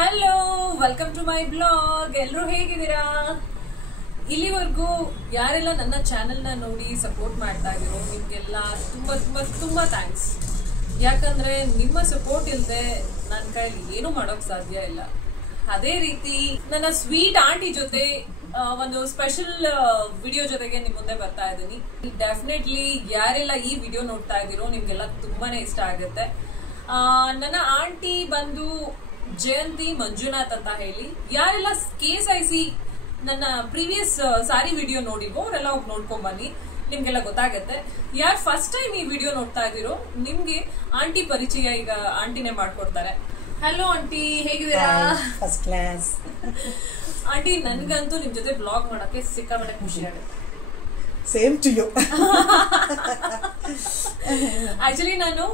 Hello, welcome to my blog. ಎಲ್ಲರೂ ಹೇಗಿದ್ದೀರಾ? ಇಲ್ಲಿವರೆಗೂ ಯಾರೆಲ್ಲ ನನ್ನ ಚಾನೆಲ್ನ ನೋಡಿ ಸಪೋರ್ಟ್ ಮಾಡ್ತಾ ಇದ್ದೀರೋ ನಿಮಗೆಲ್ಲ ತುಂಬಾ ತುಂಬಾ ತುಂಬಾ ಥ್ಯಾಂಕ್ಸ್. ಯಾಕಂದ್ರೆ ನಿಮ್ಮ ಸಪೋರ್ಟ್ ಇಲ್ಲದೆ ನನ್ನ ಕೈಲಿ ಏನೂ ಮಾಡೋಕ್ ಸಾಧ್ಯ ಇಲ್ಲ. ಅದೇ ರೀತಿ ನನ್ನ ಸ್ವೀಟ್ ಆಂಟಿ ಜೊತೆ ಒಂದು ಸ್ಪೆಷಲ್ ವಿಡಿಯೋ ಜೊತೆಗೆ ನಿಮ್ ಮುಂದೆ ಬರ್ತಾ ಇದ್ದೀನಿ. ಡೆಫಿನೆಟ್ಲಿ ಯಾರೆಲ್ಲ ಈ ವಿಡಿಯೋ ನೋಡ್ತಾ ಇದ್ದೀರೋ ನಿಮ್ಗೆಲ್ಲ ತುಂಬಾನೇ ಇಷ್ಟ ಆಗುತ್ತೆ. ನನ್ನ ಆಂಟಿ ಬಂದು ಜಯಂತಿ ಮಂಜುನಾಥ್ ಅಂತ ಹೇಳಿ. ಯಾರೆಲ್ಲ KSIC ನನ್ನ ಪ್ರೀವಿಯಸ್ ಸಾರಿ ವಿಡಿಯೋ ನೋಡಿಲ್ವೋ ಅವರೆಲ್ಲ ಹೋಗಿ ನೋಡ್ಕೊಂಡ್ ಬನ್ನಿ, ನಿಮ್ಗೆಲ್ಲ ಗೊತ್ತಾಗತ್ತೆ. ಯಾರು ಫಸ್ಟ್ ಟೈಮ್ ಈ ವಿಡಿಯೋ ನೋಡ್ತಾ ಇದ್ದೀರೋ ನಿಮ್ಗೆ ಆಂಟಿ ಪರಿಚಯ ಈಗ ಆಂಟಿನೇ ಮಾಡ್ಕೊಡ್ತಾರೆ. ಹಲೋ ಆಂಟಿ, ಹೇಗಿದ್ದೀರಾ? ಫಸ್ಟ್ ಕ್ಲಾಸ್ ಆಂಟಿ, ನನ್ಗಂತೂ ನಿಮ್ ಜೊತೆ ಬ್ಲಾಗ್ ಮಾಡಕ್ಕೆ ಸಿಕ್ಕಾಪಟ್ಟೆ ಖುಷಿ ಆಗುತ್ತೆ. Same to you. ಆಕ್ಚುಲಿ ನಾನು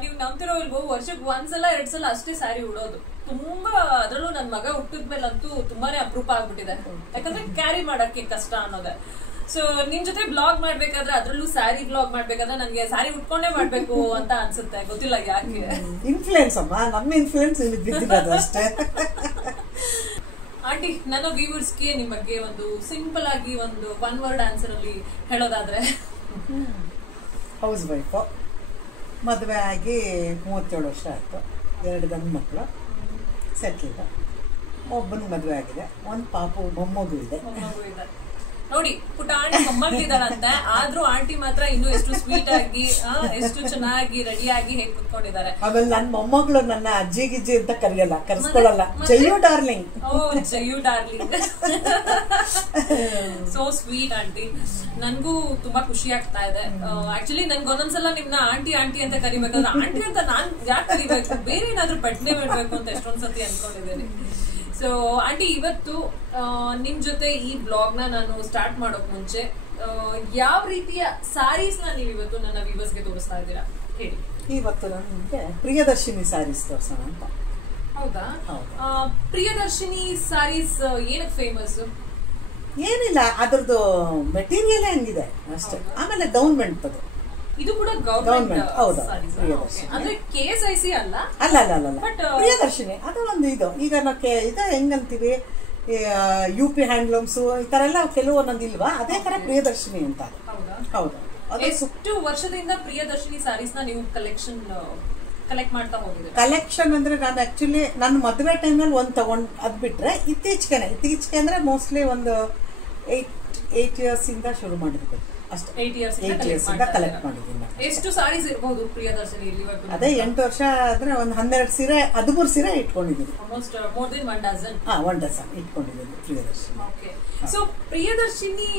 ನೀವು ನಂಬ್ತಿರೋ ಇಲ್ವೋ, ವರ್ಷಕ್ಕೆ ಒಂದ್ಸಲ 2 ಸಲ ಅಷ್ಟೇ ಸ್ಯಾರಿ ಉಡೋದು. ತುಂಬಾ ಅದ್ರಲ್ಲೂ ನನ್ ಮಗ ಹುಟ್ಟಿದ್ಮೇಲಂತೂ ತುಂಬಾನೇ ಅಪರೂಪ ಆಗ್ಬಿಟ್ಟಿದೆ. ಯಾಕಂದ್ರೆ ಕ್ಯಾರಿ ಮಾಡಕ್ಕೆ ಕಷ್ಟ ಅನ್ನೋದೆ. ಸೊ ನಿಮ್ ಜೊತೆ ಬ್ಲಾಗ್ ಮಾಡ್ಬೇಕಾದ್ರೆ, ಅದ್ರಲ್ಲೂ ಸ್ಯಾರಿ ಬ್ಲಾಗ್ ಮಾಡ್ಬೇಕಾದ್ರೆ ನನ್ಗೆ ಸ್ಯಾರಿ ಉಟ್ಕೊಂಡೇ ಮಾಡ್ಬೇಕು ಅಂತ ಅನ್ಸುತ್ತೆ. ಗೊತ್ತಿಲ್ಲ ಯಾಕೆ. ಇನ್ಫ್ಲೂಯೆನ್ಸ್ ಅಮ್ಮ, ನಮ್ಮ ಇನ್ಫ್ಲೂಯೆನ್ಸ್ ಬಿದ್ದಿರೋದು ಅಷ್ಟೇ. ಆಂಟಿ, ನನ್ನ ವ್ಯೂವರ್ಸ್ಗೆ ನಿಮ್ ಬಗ್ಗೆ ಒಂದು ಸಿಂಪಲ್ ಆಗಿ ಒಂದು 1 ವರ್ಡ್ ಆನ್ಸರ್ ಅಲ್ಲಿ ಹೇಳೋದಾದ್ರೆ? ಹೌಸ್ ವೈಫು, ಮದುವೆ ಆಗಿ 37 ವರ್ಷ ಆಯಿತು. 2 ಗಂಡು ಮಕ್ಕಳು, ಸೆಟ್ಲ್ಡ್. ಒಬ್ಬನಿಗೆ ಮದುವೆ ಆಗಿದೆ, ಒಂದು ಪಾಪು ಮೊಮ್ಮಗು ಇದೆ. ನೋಡಿ, ಪುಟ್ಟ ಆಂಟಿ ಮೊಮ್ಮಗಳಿದಾರಂತೆ. ಆದ್ರೂ ಆಂಟಿ ಮಾತ್ರ ಇನ್ನು ಎಷ್ಟು ಸ್ವೀಟ್ ಆಗಿ, ಎಷ್ಟು ಚೆನ್ನಾಗಿ ರೆಡಿ ಆಗಿ ಹೇಗೆ ಕುತ್ಕೊಂಡಿದ್ದಾರೆ. ಆಮೇಲೆ ನನ್ನ ಮೊಮ್ಮಗಳು ನನ್ನ ಅಜ್ಜಿ ಗಿಜ್ಜಿ ಅಂತ ಕರ್ಸ್ಕೊಳ್ಳಲ್ಲ. ಜಯು ಡಾರ್ಲಿಂಗ್. ಓ, Jayu darling. So sweet aunty. ನನ್ಗೂ ತುಂಬಾ ಖುಷಿ ಆಗ್ತಾ ಇದೆ. ಆಕ್ಚುಲಿ ನನ್ಗೆ ಒಂದೊಂದ್ಸಲ ನಿಮ್ನ ಆಂಟಿ ಆಂಟಿ ಅಂತ ಕರಿಬೇಕಾದ್ರೆ, ಆಂಟಿ ಅಂತ ನಾನ್ ಯಾಕೆ ಕರಿಬೇಕು, ಬೇರೆ ಏನಾದ್ರೂ ಪಟ್ನೆ ಮಾಡ್ಬೇಕು ಅಂತ ಎಷ್ಟೊಂದ್ಸತಿ ಅನ್ಕೊಂಡಿದ್ದೇನೆ. ಸೊ ಆಂಟಿ, ಇವತ್ತು ನಿಮ್ ಜೊತೆ ಈ ಬ್ಲಾಗ್ ನಾನು ಸ್ಟಾರ್ಟ್ ಮಾಡೋಕ್ ಮುಂಚೆ ಯಾವ ರೀತಿಯ ಸಾರೀಸ್ ನೀವು ಇವತ್ತು ನನ್ನ ವ್ಯೂವರ್ಸ್ಗೆ ತೋರಿಸ್ತಾ ಇದ್ದೀರಾ ಹೇಳಿ. ಇವತ್ತು ನನ್ಗೆ ಪ್ರಿಯದರ್ಶಿನಿ ಸ್ಯಾರೀಸ್ ತೋರ್ಸೋಣ ಅಂತ. ಹೌದಾ? ಪ್ರಿಯದರ್ಶಿನಿ ಸಾರೀಸ್ ಏನಕ್ಕೆ ಫೇಮಸ್? ಏನಿಲ್ಲ, ಅದ್ರದ್ದು ಮೆಟೀರಿಯಲ್ ಹೆಂಗಿದೆ ಅಷ್ಟೇ. ಆಮೇಲೆ ಗೌರ್ಮೆಂಟ್ ಅದು. ಇದು ಕೂಡ ಗವರ್ನಮೆಂಟ್. ಹೌದು, ಅಂದ್ರೆ KSIC ಅಲ್ಲ. ಅಲ್ಲ ಅಲ್ಲ ಅಲ್ಲ, ಪ್ರಿಯದರ್ಶಿನಿ ಅದು ಒಂದು. ಇದು ಈಗ ನಾವು ಇದು ಹೆಂಗಂತೀವಿ, UP ಹ್ಯಾಂಡ್ಲೂಮ್ಸ್ ಈ ತರ ಎಲ್ಲ ಕೆಲವು ಒಂದೊಂದು ಇಲ್ವಾ, ಅದೇ ತರ ಪ್ರಿಯದರ್ಶಿನಿ ಅಂತ. ಹೌದು. ಎಷ್ಟು ವರ್ಷದಿಂದ ಪ್ರಿಯದರ್ಶಿನಿ ಸಾರೀಸ್ ನ ನೀವು ಕಲೆಕ್ಟ್ ಮಾಡ್ತಾ ಹೋಗಿದ್ದೀರಾ? ಕಲೆಕ್ಷನ್ ಅಂದ್ರೆ ನಾನು ಆಕ್ಚುಲಿ ನನ್ನ ಮದುವೆ ಟೈಮಲ್ಲಿ ಒಂದು ತಗೊಂಡ್ ಅದ್ ಬಿಟ್ರೆ ಇತ್ತೀಚೆಗೆ ಅಂದ್ರೆ ಮೋಸ್ಟ್ಲಿ ಒಂದು 8 years ಇಂದ ಶುರು ಮಾಡಿರ್ಬೇಕು ಅಷ್ಟೇ. 8 years ಇಂದ ಕಲೆಕ್ಟ್ ಮಾಡಿದ್ದೀನಿ. ಎಷ್ಟು ಸಾರೀಸ್ ಇರಬಹುದು ಪ್ರಿಯದರ್ಶಿನಿ ಇಲ್ಲಿ? ಅದೇ 8 ವರ್ಷ ಆದ್ರೆ ಒಂದು 12 ಸೀರೆ 13 ಸೀರೆ ಇಟ್ಕೊಂಡಿದ್ದೀನಿ. Almost more than 1 dozen. 1 dozen ಇಟ್ಕೊಂಡಿದ್ದೀನಿ Priyadarshini. Okay. So Priyadarshini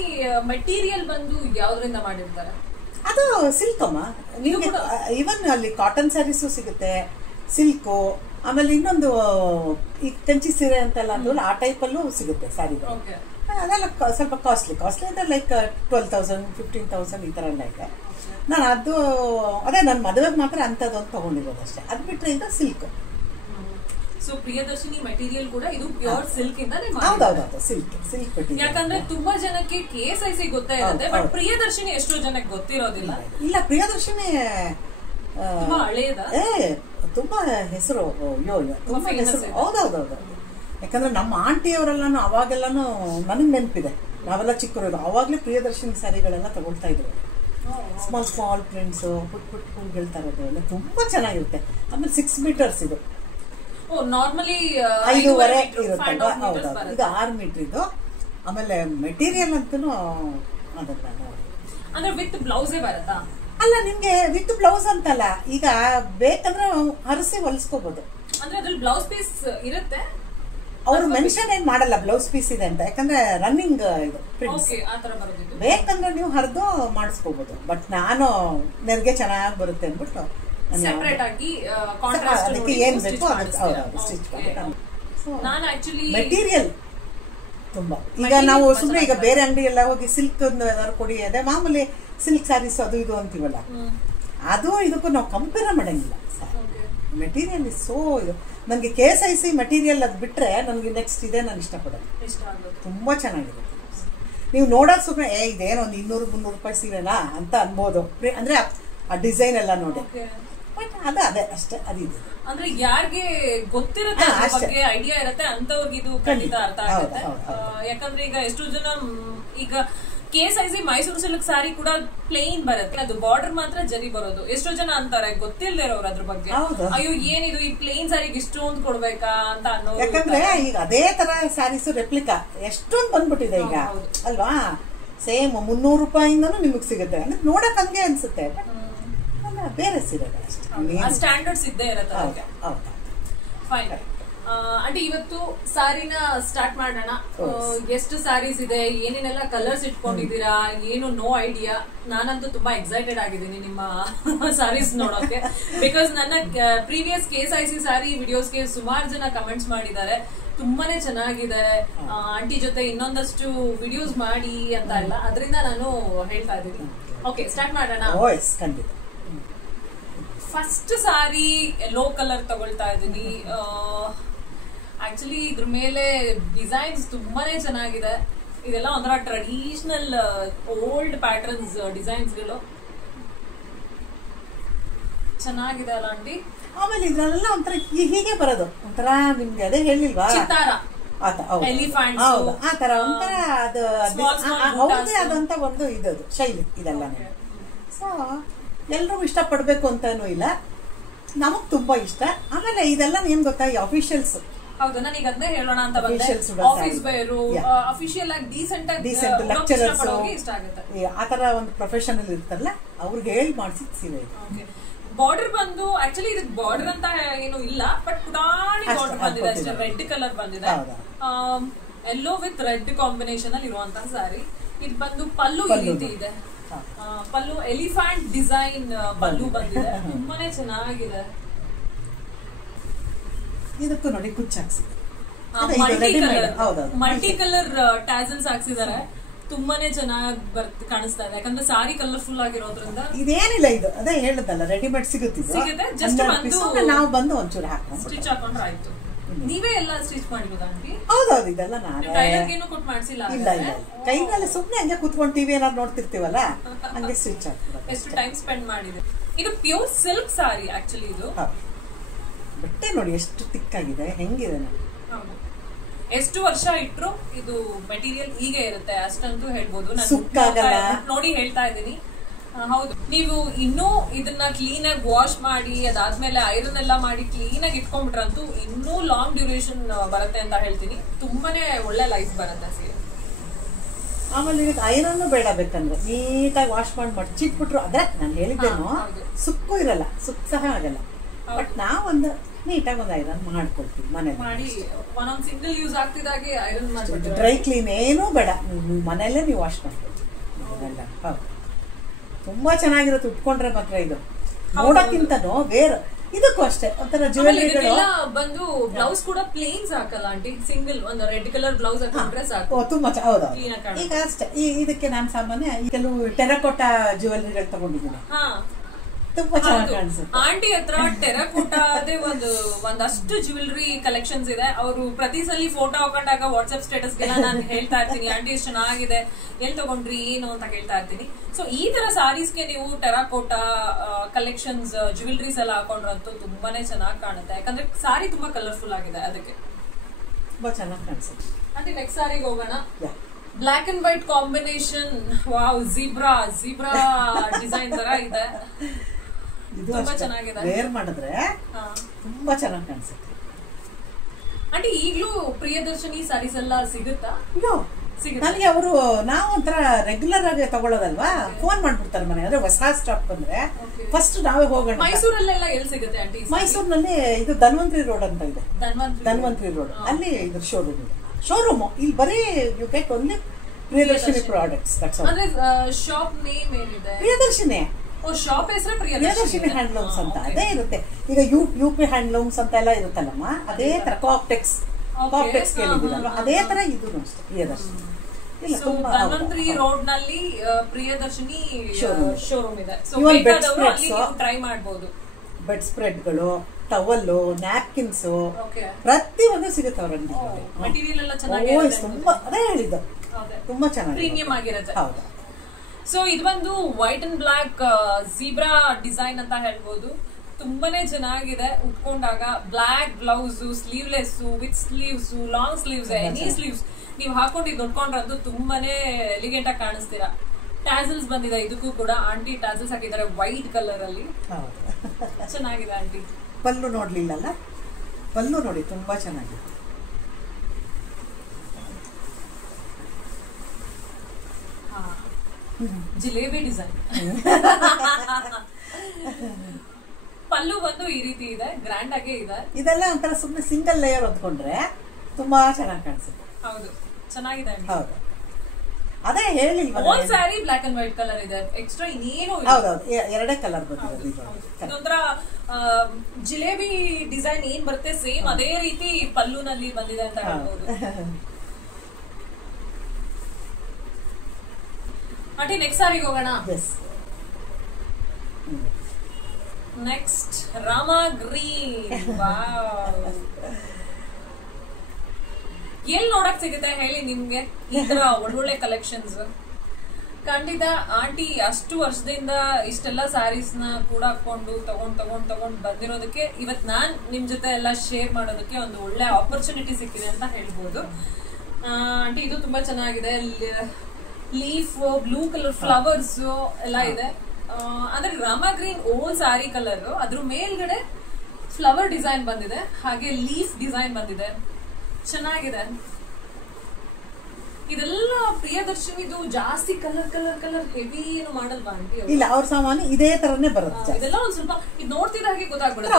material ಬಂದು ಯಾವ್ದ್ರಿಂದ ಮಾಡಿರ್ತಾರೆ? ಅದು ಸಿಲ್ಕ್ ಅಮ್ಮ. ನಿಮ್ಗೆ ಇವನ್ ಅಲ್ಲಿ ಕಾಟನ್ ಸ್ಯಾರೀಸು ಸಿಗುತ್ತೆ, ಸಿಲ್ಕು, ಆಮೇಲೆ ಇನ್ನೊಂದು ಈ ಕಂಚಿ ಸೀರೆ ಅಂತೆಲ್ಲ ಅಂದ್ರಲ್ಲ, ಆ ಟೈಪ್ ಅಲ್ಲೂ ಸಿಗುತ್ತೆ ಸ್ಯಾರಿಗಳು. ಅದೆಲ್ಲ ಸ್ವಲ್ಪ ಕಾಸ್ಟ್ಲಿ ಅಂದ್ರೆ ಲೈಕ್ 12,000 15,000 ಈ ತರ ಎಲ್ಲ ಇದೆ. ನಾನು ಅದೇ ನನ್ನ ಮದುವೆಗೆ ಮಾತ್ರ ಅಂತದೊಂದು ತಗೊಂಡಿರೋದು ಅಷ್ಟೇ. ಅದ್ ಬಿಟ್ರೆ ಇದು ಸಿಲ್ಕ್. ಸೊ ಪ್ರಿಯದರ್ಶಿನಿ ಮೆಟೀರಿಯಲ್ ಕೂಡ ಇದು ಪ್ಯೂರ್ ಸಿಲ್ಕ್ ಇಂದಾನೆ ಹೌದೌದು, ಸಿಲ್ಕ್ ಮೆಟೀರಿಯಲ್. ಯಾಕಂದ್ರೆ ತುಂಬಾ ಜನಕ್ಕೆ KSIC ಗೊತ್ತೇ ಇರುತ್ತೆ, ಬಟ್ ಪ್ರಿಯದರ್ಶಿನಿ ಎಷ್ಟೋ ಜನಕ್ಕೆ ಗೊತ್ತಿರೋದಿಲ್ಲ. ಇಲ್ಲ, ಪ್ರಿಯದರ್ಶಿನಿ ತುಂಬಾ ಹಳೇದ, ತುಂಬಾ ಹೆಸರು, ತುಂಬಾ ಹೆಸರು. ಹೌದೌದೌದು. ಯಾಕಂದ್ರೆ ನಮ್ಮ ಆಂಟಿಯವರೆಲ್ಲಾನು ಅವಾಗೆಲ್ಲಾನು ನನಗೆ ನೆನಪಿದೆ, ನಾವೆಲ್ಲ ಚಿಕ್ಕವರು ಅವಾಗ್ಲೇ ಪ್ರಿಯದರ್ಶಿನಿ ಸ್ಯಾರಿಗಳೆಲ್ಲ ತಗೊಳ್ತಾ ಇದ್ರು. ಸ್ಮಾಲ್ ಪ್ರಿಂಟ್ಸ್, ಪುಟ್ ಹೂಗಳು ತರೋದು ಎಲ್ಲ ತುಂಬಾ ಚೆನ್ನಾಗಿರುತ್ತೆ. ಆಮೇಲೆ 6 ಮೀಟರ್ಸ್ ಇದು. ನಾರ್ಮಲಿ 5.5 ಇರುತ್ತಲ್ವಾ. ಹೌದೌದು, ಇದು 6 ಮೀಟರ್ ಇದು. ಆಮೇಲೆ ಮೆಟೀರಿಯಲ್ ಅಂತೂ ಅದನ್ನ ಅಂದ್ರೆ ವಿತ್ ಬ್ಲೌಸೇ ಬರುತ್ತಾ? ಅಲ್ಲ, ನಿಮ್ಗೆ ವಿತ್ ಬ್ಲೌಸ್ ಅಂತಲ್ಲ, ಈಗ ಬೇಕಂದ್ರೆ ಹರಿಸಿ ಹೊಲಿಸ್ಕೋಬಹುದು. ಅಂದ್ರೆ ಅದ್ರಲ್ಲಿ ಬ್ಲೌಸ್ ಪೀಸ್ ಇರುತ್ತೆ. ಅವ್ರು ಮೆನ್ಷನ್ ಏನ್ ಮಾಡಲ್ಲ ಬ್ಲೌಸ್ ಪೀಸ್ ಇದೆ ಅಂತ, ಯಾಕಂದ್ರೆ ರನ್ನಿಂಗ್ ಇದು ಪ್ರಿಂಟ್ಸ್. ಬೇಕಂದ್ರೆ ನೀವು ಹರಿದು ಮಾಡಿಸ್ಕೋಬಹುದು. ಬಟ್ ನಾನು ನನಗೆ ಚೆನ್ನಾಗಿ ಬರುತ್ತೆ ಅಂದ್ಬಿಟ್ಟು ಸೆಪರೇಟ್ ಆಗಿ ಅದಕ್ಕೆ ಏನ್ ಬೇಕು ಸ್ಟಿಚ್ ಮೆಟೀರಿಯಲ್ ತುಂಬಾ. ಈಗ ನಾವು ಸುಮ್ಮನೆ ಈಗ ಬೇರೆ ಅಂಗಡಿ ಎಲ್ಲ ಹೋಗಿ ಸಿಲ್ಕ್ ಕೊಡಿ, ಅದೇ ಮಾಮೂಲಿ ಸಿಲ್ಕ್ ಸ್ಯಾರೀಸ್ ಅದು ಇದು ಅಂತೀವಲ್ಲ, ಅದು ಇದಕ್ಕೂ ನಾವು ಕಂಪೇರ್ ಮಾಡಂಗಿಲ್ಲ. ಮೆಟೀರಿಯಲ್ ಇಸ್ ಸೋ ಇದು. ನನಗೆ KSIC ಮೆಟೀರಿಯಲ್ ಅದು ಬಿಟ್ರೆ ನನಗೆ ನೆಕ್ಸ್ಟ್ ಇದೆ ನಾನು ಇಷ್ಟಪಡೋದು. ತುಂಬಾ ಚೆನ್ನಾಗಿದೆ. ನೀವು ನೋಡೋದು ಸುಮ್ಮನೆ ಇದೇನೋ ಒಂದು 200-300 ರೂಪಾಯಿ ಸೀರೆನಾ ಅಂತ ಅನ್ಬೋದು, ಅಂದ್ರೆ ಆ ಡಿಸೈನ್ ಎಲ್ಲ ನೋಡಿ. ಬಟ್ ಅದೇ ಅಷ್ಟೇ ಅದಿದೆ. ಅಂದ್ರೆ ಯಾರಿಗೆ ಗೊತ್ತಿರುತ್ತೆ ಅದ್ರ ಬಗ್ಗೆ ಐಡಿಯಾ ಇರುತ್ತೆ ಅಂತವ್ರಿಗೆ ಇದು ಖಂಡಿತ ಅರ್ಥ ಆಗುತ್ತೆ. ಯಾಕಂದ್ರೆ ಈಗ ಎಷ್ಟು ಜನ ಈಗ KSIC ಮೈಸೂರು ಸಿಲ್ಕ್ ಸಾರಿ ಕೂಡ ಪ್ಲೇನ್ ಬರುತ್ತೆ, ಅದು ಬಾರ್ಡರ್ ಮಾತ್ರ ಜರಿ ಬರೋದು. ಎಷ್ಟೋ ಜನ ಅಂತಾರೆ ಗೊತ್ತಿಲ್ಲದೆ ಇರೋರು ಅದ್ರ ಬಗ್ಗೆ, ಅಯ್ಯೋ ಏನಿದು ಈ ಪ್ಲೇನ್ ಸಾರಿಗೆ ಇಷ್ಟೊಂದು ಕೊಡ್ಬೇಕಾ ಅಂತ ಅನ್ನೋ. ಯಾಕಂದ್ರೆ ಈಗ ಅದೇ ತರ ಸ್ಯಾರೀಸ್ ರೆಪ್ಲಿಕಾ ಎಷ್ಟೊಂದು ಬಂದ್ಬಿಟ್ಟಿದೆ ಈಗ ಅಲ್ವಾ. ಸೇಮ್ 300 ರೂಪಾಯಿಂದನೂ ನಿಮಗ್ ಸಿಗುತ್ತೆ, ಅಂದ್ರೆ ನೋಡಕ್ ಹಂಗೆ ಅನ್ಸುತ್ತೆ, ಬೇರೆ ಸಿಗುತ್ತೆ ಅಷ್ಟೇ. ಸ್ಟ್ಯಾಂಡರ್ಡ್ಸ್ ಇದ್ದೇ ಇರುತ್ತೆ. ಫೈನ್ ಆಂಟಿ, ಇವತ್ತು ಸಾರಿನ ಸ್ಟಾರ್ಟ್ ಮಾಡೋಣ. ಎಷ್ಟು ಸಾರೀಸ್ ಇದೆ, ಏನೇನೆಲ್ಲ ಕಲರ್ಸ್ ಇಟ್ಕೊಂಡಿದ್ದೀರಾ, ಏನು ನೋ ಐಡಿಯಾ. ನಾನಂತೂ ತುಂಬಾ ಎಕ್ಸೈಟೆಡ್ ಆಗಿದ್ದೀನಿ ನಿಮ್ಮ ಸಾರೀಸ್ ನೋಡೋಕೆ. ಬಿಕಾಸ್ ನನ್ನ ಪ್ರೀವಿಯಸ್ KSIC ಸಾರಿ ವಿಡಿಯೋಸ್ಗೆ ಸುಮಾರು ಜನ ಕಮೆಂಟ್ಸ್ ಮಾಡಿದ್ದಾರೆ, ತುಂಬಾನೇ ಚೆನ್ನಾಗಿದೆ ಆಂಟಿ ಜೊತೆ ಇನ್ನೊಂದಷ್ಟು ವಿಡಿಯೋಸ್ ಮಾಡಿ ಅಂತ ಎಲ್ಲ. ಅದರಿಂದ ನಾನು ಹೇಳ್ತಾ ಇದ್ದೀನಿ. ಓಕೆ, ಸ್ಟಾರ್ಟ್ ಮಾಡೋಣ. ಫಸ್ಟ್ ಸಾರಿ ಯೆಲ್ಲೋ ಕಲರ್ ತಗೊಳ್ತಾ ಇದ್ದೀನಿ. ಆಕ್ಚುಲಿ ಇದ್ರ ಮೇಲೆ ಡಿಸೈನ್ಸ್ ತುಂಬಾನೇ ಚೆನ್ನಾಗಿದೆ. ಇದೆಲ್ಲ ಒಂಥರ ಟ್ರೆಡಿಷನಲ್ ಓಲ್ಡ್ ಪ್ಯಾಟರ್ನ್ಸ್ ಡಿಸೈನ್ಸ್ ಗಳು ಚೆನ್ನಾಗಿದೆ ಅಲ್ಲ ಆಂಟಿ. ಆಮೇಲೆ ಇದ್ರೆಲ್ಲ ಒಂಥರ ಹೀಗೆ ಬರೋದು, ಒಂಥರ ನಿಮ್ಗೆ ಅದೇ ಹೇಳಿಲ್ವಾ, ಚಿತ್ತಾರ, ಎಲಿಫೆಂಟ್ ಆತರ ಒಂಥರ ಅದು ಅವ್ರದೇ ಆದಂತ ಒಂದು ಇದದು ಶೈಲಿ ಇದೆಲ್ಲ. ಸೊ ಎಲ್ರಿಗೂ ಇಷ್ಟಪಡ್ಬೇಕು ಅಂತಾನು ಇಲ್ಲ, ನಮಗ್ ತುಂಬಾ ಇಷ್ಟ. ಆಮೇಲೆ ಇದೆಲ್ಲ ಏನ್ ಗೊತ್ತಾ, ಈ ಅಫಿಷಿಯಲ್ಸ್. ಹೌದು, ನನಗೆ ಅದನ್ನೇ ಹೇಳೋಣ ಅಂತ ಬಂದೆ. ಆಫೀಸ್ ಬೇರು ಅಫಿಷಿಯಲ್ ಆಗಿ ಡೀಸೆಂಟ್ ಲೆಕ್ಚರರ್ಸ್ ಇಷ್ಟ ಆಗುತ್ತೆ. ಆತರ ಒಂದು ಪ್ರೊಫೆಷನಲ್ ಇರ್ತಾರಲ್ಲ, ಅವ್ರಿಗೆ ಹೇಳಿ ಮಾಡಿಸಿದ್ ಸೀರೆ. ಬಾರ್ಡರ್ ಬಂದು ಆಕ್ಚುಲಿ ಇದಕ್ಕೆ ಬಾರ್ಡರ್ ಅಂತ ಏನು ಇಲ್ಲ, ಬಟ್ ಪುಟಾಣಿ ಬಾರ್ಡರ್ ಬಂದಿದೆ ಅಷ್ಟೇ. ರೆಡ್ ಕಲರ್ ಬಂದಿದೆ, ಯೆಲ್ಲೋ ವಿತ್ ರೆಡ್ ಕಾಂಬಿನೇಷನ್ ಅಲ್ಲಿ ಇರುವಂತಹ ಸಾರಿ. ಇದು ಬಂದು ಪಲ್ಲು ಈ ರೀತಿ ಇದೆ. ಪಲ್ಲು ಎಲಿಫೆಂಟ್ ಡಿಸೈನ್ ಪಲ್ಲು ಬಂದಿದೆ, ತುಂಬಾನೇ ಚೆನ್ನಾಗಿದೆ. ಇದಕ್ಕೂ ನೋಡಿ ಕುಚ್ಚು ಹಾಕ್ಸಿದೆ, ಮಲ್ಟಿ ಕಲರ್ ಟ್ಯಾಸಲ್ಸ್ ಹಾಕ್ಸಿದ್ದಾರೆ. ತುಂಬಾನೇ ಚೆನ್ನಾಗಿ ಕಾಣಿಸ್ತಾ ಇದೆ, ಯಾಕಂದ್ರೆ ಸಾರಿ ಕಲರ್ಫುಲ್ ಆಗಿರೋದ್ರಿಂದ. ಇದೇನಿಲ್ಲ, ಇದು ಅದೇ ಹೇಳದಲ್ಲ, ರೆಡಿಮೇಡ್ ಸಿಗುತ್ತೆ. ಜಸ್ಟ್ ಬಂದು ನಾವು ಬಂದು ಒಂಚೂರು ಹಾಕೊಂಡು ಸ್ಟಿಚ್ ಹಾಕೊಂಡ್ರೆ ಆಯ್ತು. ನೀವೇ ಎಲ್ಲ ಸ್ಟಿಚ್ ಮಾಡಿರೋದಾ ಆಂಟಿ? ಹೌದೌದು, ಇದೆಲ್ಲ ನಾನು ಟೈಲರ್ಗೇನು ಕೊಟ್ಟು ಮಾಡಿಸಿಲ್ಲ. ಇಲ್ಲ ಇಲ್ಲ, ಕೈನಲ್ಲಿ ಸುಮ್ಮನೆ ಹಂಗೆ ಕುತ್ಕೊಂಡು ಟಿವಿ ಏನಾದ್ರು ನೋಡ್ತಿರ್ತೀವಲ್ಲ, ಹಂಗೆ ಸ್ಟಿಚ್ ಹಾಕ್ತೀವಿ. ಎಷ್ಟು ಟೈಮ್ ಸ್ಪೆಂಡ್ ಮಾಡಿದೆ. ಇದು ಪ್ಯೂರ್ ಸಿಲ್ಕ್ ಸಾರಿ ಆಕ್ಚುಲಿ. ಇದು ಬಟ್ಟೆ ನೋಡಿ ಎಷ್ಟು ತಿಕ್ಕಾಗಿದೆ, ಹೆಂಗಿದೆ ನೋಡಿ. ಎಷ್ಟು ವರ್ಷ ಇಟ್ರು ಇದು ಮೆಟೀರಿಯಲ್ ಹೀಗೆ ಇರುತ್ತೆ ಅಷ್ಟಂತೂ ಹೇಳ್ಬೋದು. ನೋಡಿ ಹೇಳ್ತಾ ಇದ್ದೀನಿ. ಹೌದು, ನೀವು ಇನ್ನೂ ಇದನ್ನ ಕ್ಲೀನ್ ಆಗಿ ವಾಶ್ ಮಾಡಿ ಅದಾದ್ಮೇಲೆ ಐರನ್ ಎಲ್ಲ ಮಾಡಿ ಕ್ಲೀನ್ ಆಗಿ ಇಟ್ಕೊಂಡ್ಬಿಟ್ರಂತೂ ಇನ್ನೂ ಲಾಂಗ್ ಡ್ಯೂರೇಷನ್ ಬರುತ್ತೆ ಅಂತ ಹೇಳ್ತೀನಿ. ತುಂಬಾನೇ ಒಳ್ಳೆ ಲೈಫ್ ಬರುತ್ತೆ ಸೀರೆ. ಆಮೇಲೆ ಇದಕ್ಕೆ ಐರನ್ ಬೇಡ, ಬೇಕಂದ್ರೆ ನೀಟಾಗಿ ವಾಶ್ ಮಾಡಿ ಮಡ್ಚಿಟ್ಬಿಟ್ರು. ಅದೇ ನಾನು ಹೇಳಿದ್ದೇನೋ, ಸುಕ್ಕು ಇರಲ್ಲ, ಸುಕ್ ಸಹ ಆಗಲ್ಲ. ಬಟ್ ನಾವೊಂದು ನೀಟಾಗಿ ಒಂದು ಐರನ್ ಮಾಡ್ಕೊಳ್ತೀವಿ ಮನೇಲಿ ಮಾಡಿ. ಒಂದೊಂದು ಸಿಂಗಲ್ ಯೂಸ್ ಆಗ್ತಿದಾಗೆ ಐರನ್ ಮಾಡ್ಬಿಟ್ಟು ಡ್ರೈ ಕ್ಲೀನ್ ಏನೂ ಬೇಡ, ಮನೆಯಲ್ಲೇ ನೀವು ವಾಶ್ ಮಾಡ್ಕೊಳ್ತೀವಿ. ಹೌದು, ತುಂಬಾ ಚೆನ್ನಾಗಿರುತ್ತೆ ಉಟ್ಕೊಂಡ್ರೆ ಮಾತ್ರ. ಇದು ನೋಡಕ್ಕಿಂತನೂ ಬೇರೆ. ಇದಕ್ಕೂ ಅಷ್ಟೇ ಒಂಥರ ಜ್ಯುವೆಲ್ಲರಿಗಳು ಬಂದು ಬ್ಲೌಸ್ ಕೂಡ ಪ್ಲೇನ್ಸ್ ಹಾಕಲ್ಲ ಆಂಟಿ, ಸಿಂಗಲ್ ಒಂದು ರೆಡ್ ಕಲರ್ ಬ್ಲೌಸ್ ಹಾಕೊಂಡ್ರೆ ಸಾಕು. ತುಂಬಾ ಹೌದಾ. ಈಗ ಅಷ್ಟೇ, ಇದಕ್ಕೆ ನಾನು ಸಾಮಾನ್ಯ ಕೆಲವು ಟೆರಕೋಟಾ ಜ್ಯುವೆಲ್ಲರಿಗಳು ತಗೊಂಡಿದ್ದೀನಿ, ತುಂಬಾ ಚೆನ್ನಾಗಿ ಕಾಣಿಸುತ್ತೆ. ಆಂಟಿ ಹತ್ರ ಟೆರಕೋಟಾದೇ ಒಂದಷ್ಟು ಜ್ಯುವೆಲ್ರಿ ಕಲೆಕ್ಷನ್ಸ್ ಇದೆ. ಅವರು ಪ್ರತಿ ಸಲ ಫೋಟೋ ಹಾಕೊಂಡಾಗ ವಾಟ್ಸ್ಆಪ್ ಸ್ಟೇಟಸ್ ಗೆಲ್ಲ ನಾನು ಹೇಳ್ತಾ ಇರ್ತೀನಿ, ಆಂಟಿ ಎಷ್ಟು ಚೆನ್ನಾಗಿದೆ, ಎಲ್ಲಿ ತಗೊಂಡ್ರಿ ಏನು ಅಂತ ಕೇಳ್ತಾ ಇರ್ತೀನಿ. ಸೊ ಈ ತರ ಸಾರೀಸ್ಗೆ ನೀವು ಟೆರಾಕೋಟಾ ಕಲೆಕ್ಷನ್ಸ್ ಜ್ಯುವೆಲ್ರೀಸ್ ಎಲ್ಲ ಹಾಕೊಂಡ್ರಂತೂ ತುಂಬಾನೇ ಚೆನ್ನಾಗಿ ಕಾಣುತ್ತೆ. ಯಾಕಂದ್ರೆ ಸಾರಿ ತುಂಬಾ ಕಲರ್ಫುಲ್ ಆಗಿದೆ, ಅದಕ್ಕೆ ತುಂಬಾ ಚೆನ್ನಾಗಿ ಕಾಣಿಸುತ್ತೆ. ಆಂಟಿ ನೆಕ್ಸ್ಟ್ ಸಾರಿಗೆ ಹೋಗೋಣ. Block and white combination. Wow, zebra design ತರ ಇದೆ, ತುಂಬಾ ಚೆನ್ನಾಗಿದೆ. ವೇರ್ ಮಾಡಿದ್ರೆ ತುಂಬಾ ಚೆನ್ನಾಗಿ ಕಾಣಿಸುತ್ತೆ. ಆಂಟಿ ಈಗ್ಲೂ ಪ್ರಿಯದರ್ಶಿನಿ ಸಾರೀಸ್ ಎಲ್ಲ ಸಿಗುತ್ತಾ? ನನಗೆ ಅವರು ನಾವು ಒಂಥರ ರೆಗ್ಯುಲರ್ ಆಗಿ ತಗೊಳ್ಳೋದಲ್ವಾ, ಫೋನ್ ಮಾಡ್ಬಿಡ್ತಾರೆ ಮನೆ. ಅಂದ್ರೆ ಹೊಸ ಸ್ಟಾಕ್ ಬಂದ್ರೆ ಫಸ್ಟ್ ನಾವೇ ಹೋಗೋಣ. ಮೈಸೂರಲ್ಲೆಲ್ಲ ಎಲ್ಲಿ ಸಿಗುತ್ತೆ ಆಂಟಿ? ಮೈಸೂರಿನಲ್ಲಿ ಇದು ಧನ್ವಂತರಿ ರೋಡ್ ಅಂತ ಇದೆ, ಧನ್ವಂತರಿ ರೋಡ್, ಅಲ್ಲಿ ಇದು ಶೋರೂಮ್ ಇದೆ. ಶೋರೂಮ್ ಇಲ್ಲಿ ಬರೀ you get only Priyadarshini products. ಅಂದ್ರೆ ಶಾಪ್ ನೇಮ್ ಏನಿದೆ? ಪ್ರಿಯದರ್ಶಿನಿ. ಶಾಪ್ ಹೆಸರು ಪ್ರಿಯದರ್ಶಿನಿ ಹ್ಯಾಂಡ್ಲೂಮ್ಸ್ ಅಂತ ಅದೇ ಇರುತ್ತೆ. ಈಗ UP ಹ್ಯಾಂಡ್ಲೂಮ್ಸ್ ಅಂತ ಎಲ್ಲ ಇರುತ್ತಲ್ಲಮ್ಮ, ಅದೇ ತರ ಕಾಪ್ಟೆಕ್ಸ್ ಕೇಳಿದ್ದೀರಲ್ವ, ಅದೇ ತರ ಇದು ಅಷ್ಟೇ ಪ್ರಿಯದರ್ಶಿನಿ. ಧನ್ವಂತರಿ ರೋಡ್ ನಲ್ಲಿ ಪ್ರಿಯದರ್ಶಿನಿ ಶೋರೂಮ್ ಇದೆ. ಟ್ರೈ ಮಾಡಬಹುದು. ಬೆಡ್ ಸ್ಪ್ರೆಡ್ಗಳು, ಟವಲ್ಲು, ನ್ಯಾಪ್ಕಿನ್ಸ್ ಪ್ರತಿ ಒಂದು ಸಿಗುತ್ತೆ ಅವರಲ್ಲಿ. ಮೆಟೀರಿಯಲ್ ಎಲ್ಲ ಚೆನ್ನಾಗಿ ತುಂಬಾ ಅದೇ ಹೇಳಿದ್ದು, ತುಂಬಾ ಚೆನ್ನಾಗಿ ಪ್ರೀಮಿಯಂ ಆಗಿರುತ್ತೆ. ಹೌದು. ಸೊ ಇದು ಒಂದು white and black zebra design ಅಂತ ಹೇಳ್ಬೋದು. ತುಂಬಾನೇ ಚೆನ್ನಾಗಿದೆ ಉಟ್ಕೊಂಡಾಗ. Black blouse, sleeveless, with sleeves, long sleeves, any sleeves ನೀವು ಹಾಕೊಂಡಿದ್ದು ಉಟ್ಕೊಂಡ್ರಂತೂ ತುಂಬಾನೇ ಎಲಿಗೆಂಟ್ ಆಗಿ ಕಾಣಿಸ್ತೀರಾ. ಟ್ಯಾಸಲ್ಸ್ ಬಂದಿದೆ ಇದಕ್ಕೂ ಕೂಡ. ಆಂಟಿ ಟ್ಯಾಸಲ್ಸ್ ಹಾಕಿದ್ದಾರೆ ವೈಟ್ ಕಲರ್ ಅಲ್ಲಿ, ಚೆನ್ನಾಗಿದೆ ಆಂಟಿ. ಪಲ್ಲು ನೋಡ್ಲಿಲ್ಲಲ್ಲ, ಪಲ್ಲು ನೋಡಿ ತುಂಬಾ ಚೆನ್ನಾಗಿದೆ. ಜಿಲೇಬಿ ಡಿಸೈನ್. ಪಲ್ಲು ಬಂದು ಈ ರೀತಿ ಇದೆ, ಗ್ರ್ಯಾಂಡ್ ಆಗೇ ಇದೆ. ಇದೆಲ್ಲ ಒಂಥರ ಸುಮ್ಮನೆ ಸಿಂಗಲ್ ಲೇಯರ್ ಹೊತ್ಕೊಂಡ್ರೆ ತುಂಬಾ ಚೆನ್ನಾಗಿ ಕಾಣಿಸುತ್ತೆ. ಹೌದು, ಚೆನ್ನಾಗಿದೆ. ಹೌದು, ಅದೇ ಹೇಳಿಲ್ವಾ, own sari black and white colour ಇದೆ, ಎಕ್ಸ್ಟ್ರಾ ಇನ್ನೇನು. ಹೌದೌದು, ಎರಡೇ ಕಲರ್ ಬಂದಿದೆ. ಇದೊಂಥರ ಜಿಲೇಬಿ ಡಿಸೈನ್ ಏನ್ ಬರುತ್ತೆ ಸೇಮ್ ಅದೇ ರೀತಿ ಪಲ್ಲುನಲ್ಲಿ ಬಂದಿದೆ ಅಂತ ಹೇಳ್ಬೋದು. ಆಂಟಿ ನೆಕ್ಸ್ಟ್ ಸಾರಿಗೆ ಹೋಗೋಣ. Next Rama green. ಎಲ್ಲಿ ನೋಡಕ್ ಸಿಗುತ್ತೆ ಹೇಳಿ ನಿಮ್ಗೆ ಈ ತರ ಒಳ್ಳೊಳ್ಳೆ ಕಲೆಕ್ಷನ್ಸ್? ಖಂಡಿತ ಆಂಟಿ ಅಷ್ಟು ವರ್ಷದಿಂದ ಇಷ್ಟೆಲ್ಲ ಸ್ಯಾರೀಸ್ ನ ಕೂಡ ಹಾಕೊಂಡು ತಗೊಂಡ್ ಬಂದಿರೋದಕ್ಕೆ ಇವತ್ ನಾನ್ ನಿಮ್ ಜೊತೆ ಎಲ್ಲ ಶೇರ್ ಮಾಡೋದಕ್ಕೆ ಒಂದು ಒಳ್ಳೆ ಆಪರ್ಚುನಿಟಿ ಸಿಕ್ಕಿದೆ ಅಂತ ಹೇಳ್ಬೋದು. ಆಂಟಿ ಇದು ತುಂಬಾ ಚೆನ್ನಾಗಿದೆ. ಲೀಫ್, ಬ್ಲೂ ಕಲರ್ ಫ್ಲವರ್ಸ್ ಎಲ್ಲ ಇದೆ. ಅಂದ್ರೆ ರಾಮ ಗ್ರೀನ್ ಓಲ್ ಸ್ಯಾರಿ ಕಲರ್, ಅದ್ರ ಮೇಲ್ಗಡೆ ಫ್ಲವರ್ ಡಿಸೈನ್ ಬಂದಿದೆ, ಹಾಗೆ ಲೀಫ್ ಡಿಸೈನ್ ಬಂದಿದೆ, ಚೆನ್ನಾಗಿದೆ. ಇದೆಲ್ಲ ಪ್ರಿಯದರ್ಶಿನಿದು ಜಾಸ್ತಿ ಕಲರ್ ಹೆವಿ ಏನು ಮಾಡಲ್ವಾ ಆಂಟಿ? ಇಲ್ಲ, ಅವ್ರ ಸಾಮಾನು ಇದೇ ತರನೇ ಬರುತ್ತೆ. ಇದೆಲ್ಲ ಒಂದ್ ಸ್ವಲ್ಪ ಇದು ನೋಡ್ತಿದ್ದ ಹಾಗೆ ಗೊತ್ತಾಗ್ಬಿಡುತ್ತೆ.